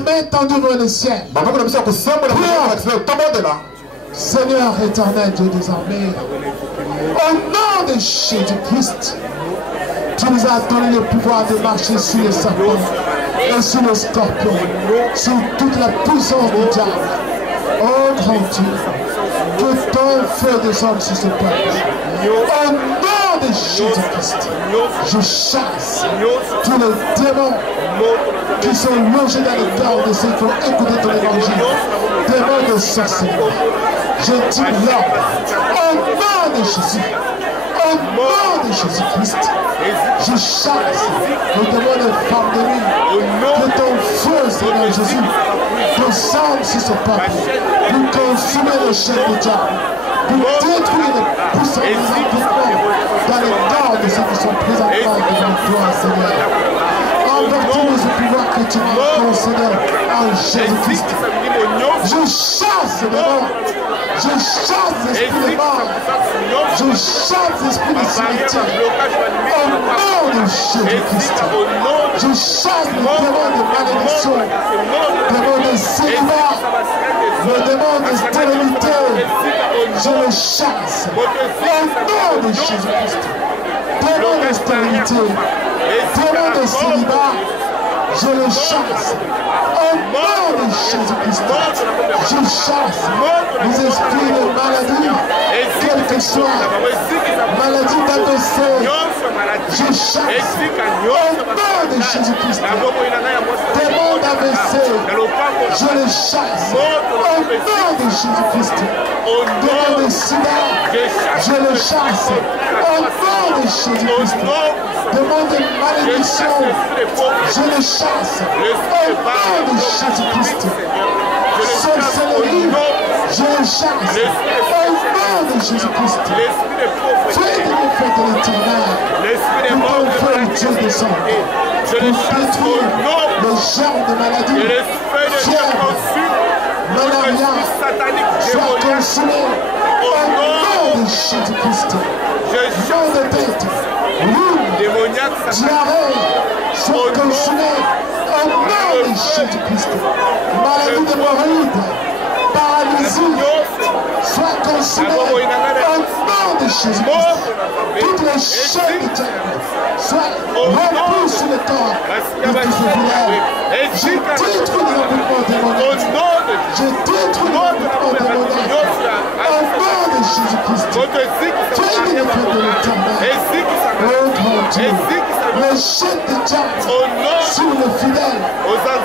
mains tendues vers le ciel. Seigneur éternel, Dieu des armées, au nom de Jésus-Christ, tu nous as donné le pouvoir de marcher sur les serpents et sur les scorpions, sur toute la puissance du diable. Oh grand Dieu, que ton feu descende sur ce peuple. Au nom de Jésus-Christ, je chasse tous les démons qui sont logés dans le cœur de ceux qui ont écouté ton évangile. Démons de sorcellerie. Je dis l'homme. Au nom de Jésus. Au nom de Jésus-Christ. Je chasse le démon de femme de nuit. Que ton feu, Seigneur Jésus, descende sur ce peuple. Pour consumer le chef du diable. Pour détruire les puissants des envoûtements dans les corps de ceux qui sont présentement devant toi, Seigneur. En vertu de ce pouvoir que tu m'as concédé en Jésus-Christ. Je chasse les morts. Je chasse l'esprit de mort. Je chasse l'esprit de cimetière. Au nom de Jésus-Christ. Je chasse les démons de malédiction, démons de célibat, Le démon de stérilité, je le chasse. Au nom de Jésus-Christ. Démon de stérilité, démon de célibat, je le chasse. Au nom de Jésus-Christ, je chasse les esprits de maladie, quelle que soit, maladie d'AVC, je chasse. Au nom de Jésus-Christ, démon d'AVC, je le chasse. Au nom de Jésus-Christ, démon de sida, je le chasse. Au nom de Jésus-Christ, démon de malédiction, je le chasse. Au nom de Jésus-Christ, sorcellerie, je le chasse. Au nom de Jésus-Christ, fais de mes fêtes de l'éternel, pour ton feu le Dieu des hommes, pour détruire le genre de maladie, fièvre, malaria, soit consumé. Au nom de Jésus-Christ, mal de tête, rhume, diarrhée, soit consumé. Au nom de Jésus-Christ, maladie d'hémorroïdes, paralysie, soit consumée. Au nom de Jésus-Christ, toutes les chaînes du diable soient rompues sur le corps de tous ces villages. Je détruis l'envoûtement démoniaque. Je détruis l'envoûtement démoniaque. Au nom de Jésus-Christ, fais de l'effet de l'éternel. Oh grand Dieu, les chaînes du diable sur les fidèles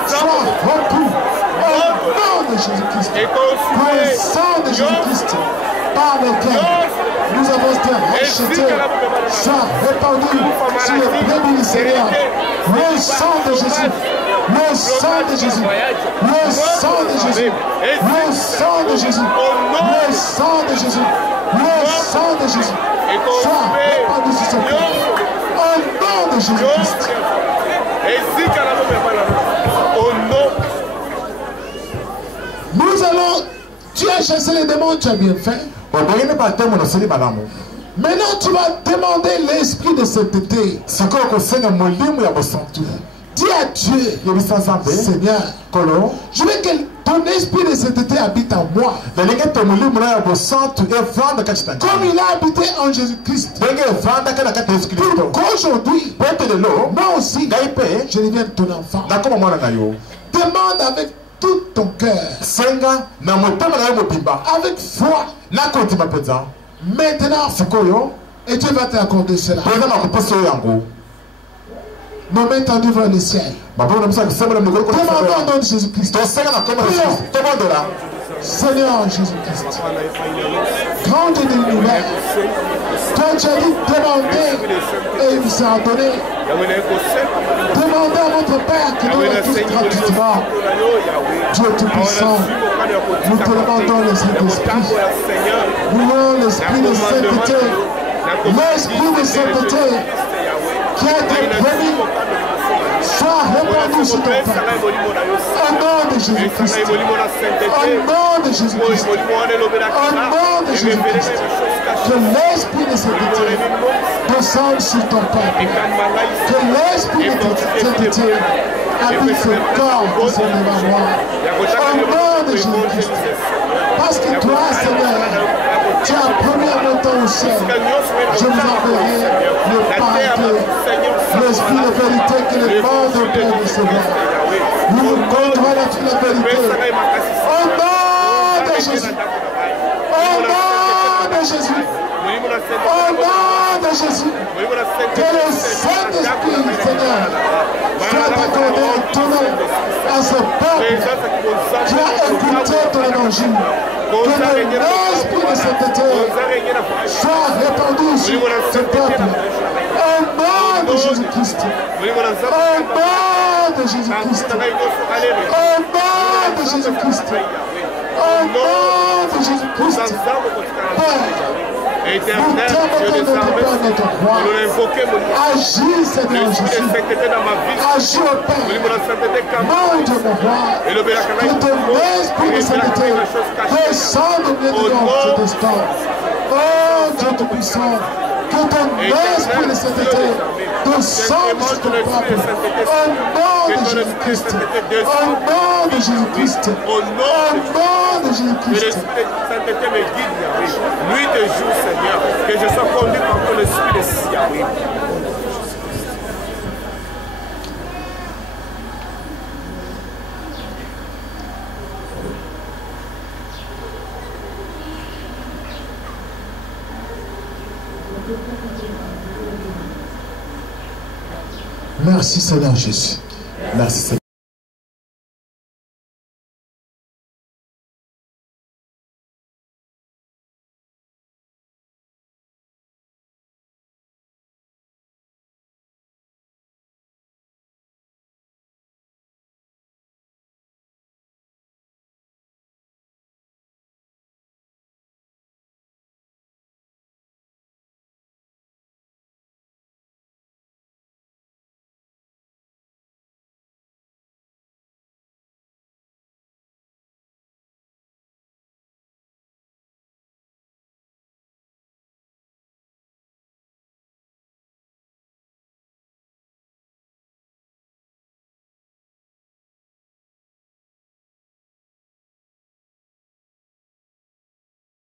soient rompues. Au nom de Jésus-Christ, pour le sang de Jésus-Christ, par lequel nous avons été rachetés, soit répandu sur le brebis du Seigneur. Le sang de Jésus, le sang de Jésus, le sang de Jésus, le sang de Jésus, le sang de Jésus, le sang de Jésus, soit répandu sur ce peuple. Au nom de Jésus-Christ. Nous allons, tu as chassé les démons, tu as bien fait. Maintenant, tu vas demander l'esprit de cet été. Dis à Dieu, Seigneur, je veux que ton esprit de cet été habite en moi. Comme il a habité en Jésus-Christ. Pour qu'aujourd'hui, moi aussi, je devienne ton enfant. Demande avec tout ton cœur. Avec foi. Maintenant, et Dieu va t'accorder cela. Nos mains tendues vers le ciel. Demandons au nom de Jésus-Christ. Seigneur Jésus-Christ, grand Dieu de l'univers, toi tu as dit demander et il vous a donné. Demandez à votre Père qui donne tout gratuitement. Dieu Tout-Puissant, nous te demandons l'Esprit d'Esprit. Nous voulons l'Esprit de sainteté. L'Esprit de sainteté qui a été promis soit répandu sur ton peuple. Au nom de Jésus-Christ. Au nom de Jésus-Christ. Au nom de Jésus-Christ. Que l'Esprit de sainteté descende sur ton peuple. Que l'Esprit de sainteté habite ce corps qui se lève à moi. Au nom de Jésus-Christ. Parce que toi, Seigneur, tu as promis à mon temps au ciel. Je vous enverrai le Paraclet, l'Esprit de vérité que le monde peut recevoir. Nous vous conduirons dans toute la vérité. Au nom de Jésus. Au nom de Jésus. Au nom de Jésus. Que le Saint-Esprit, Seigneur, soit accordé en ton nom à ce peuple qui a écouté ton évangile. Que l'Esprit de sainteté soit répandu sur ce peuple. Au nom de Jésus-Christ. Au nom de Jésus-Christ. Au nom de Jésus-Christ. Au nom de Jésus-Christ. Éternel, Dieu des armées, nous l'invoquons, agis, Seigneur Jésus. Agis au Père. Mon Dieu, mon roi. Que ton esprit de sainteté descende au milieu de notre destin. Oh Dieu Tout-Puissant. Que ton esprit de sainteté le sang de ton peuple, au nom de Jésus-Christ, au nom de Jésus-Christ, au nom de Que Jésus-Christ. l'Esprit de sainteté me guide, Yahweh. Nuit et jour, Seigneur. Que je sois conduit par ton Esprit de Yahweh. Merci Seigneur Jésus. Merci Seigneur.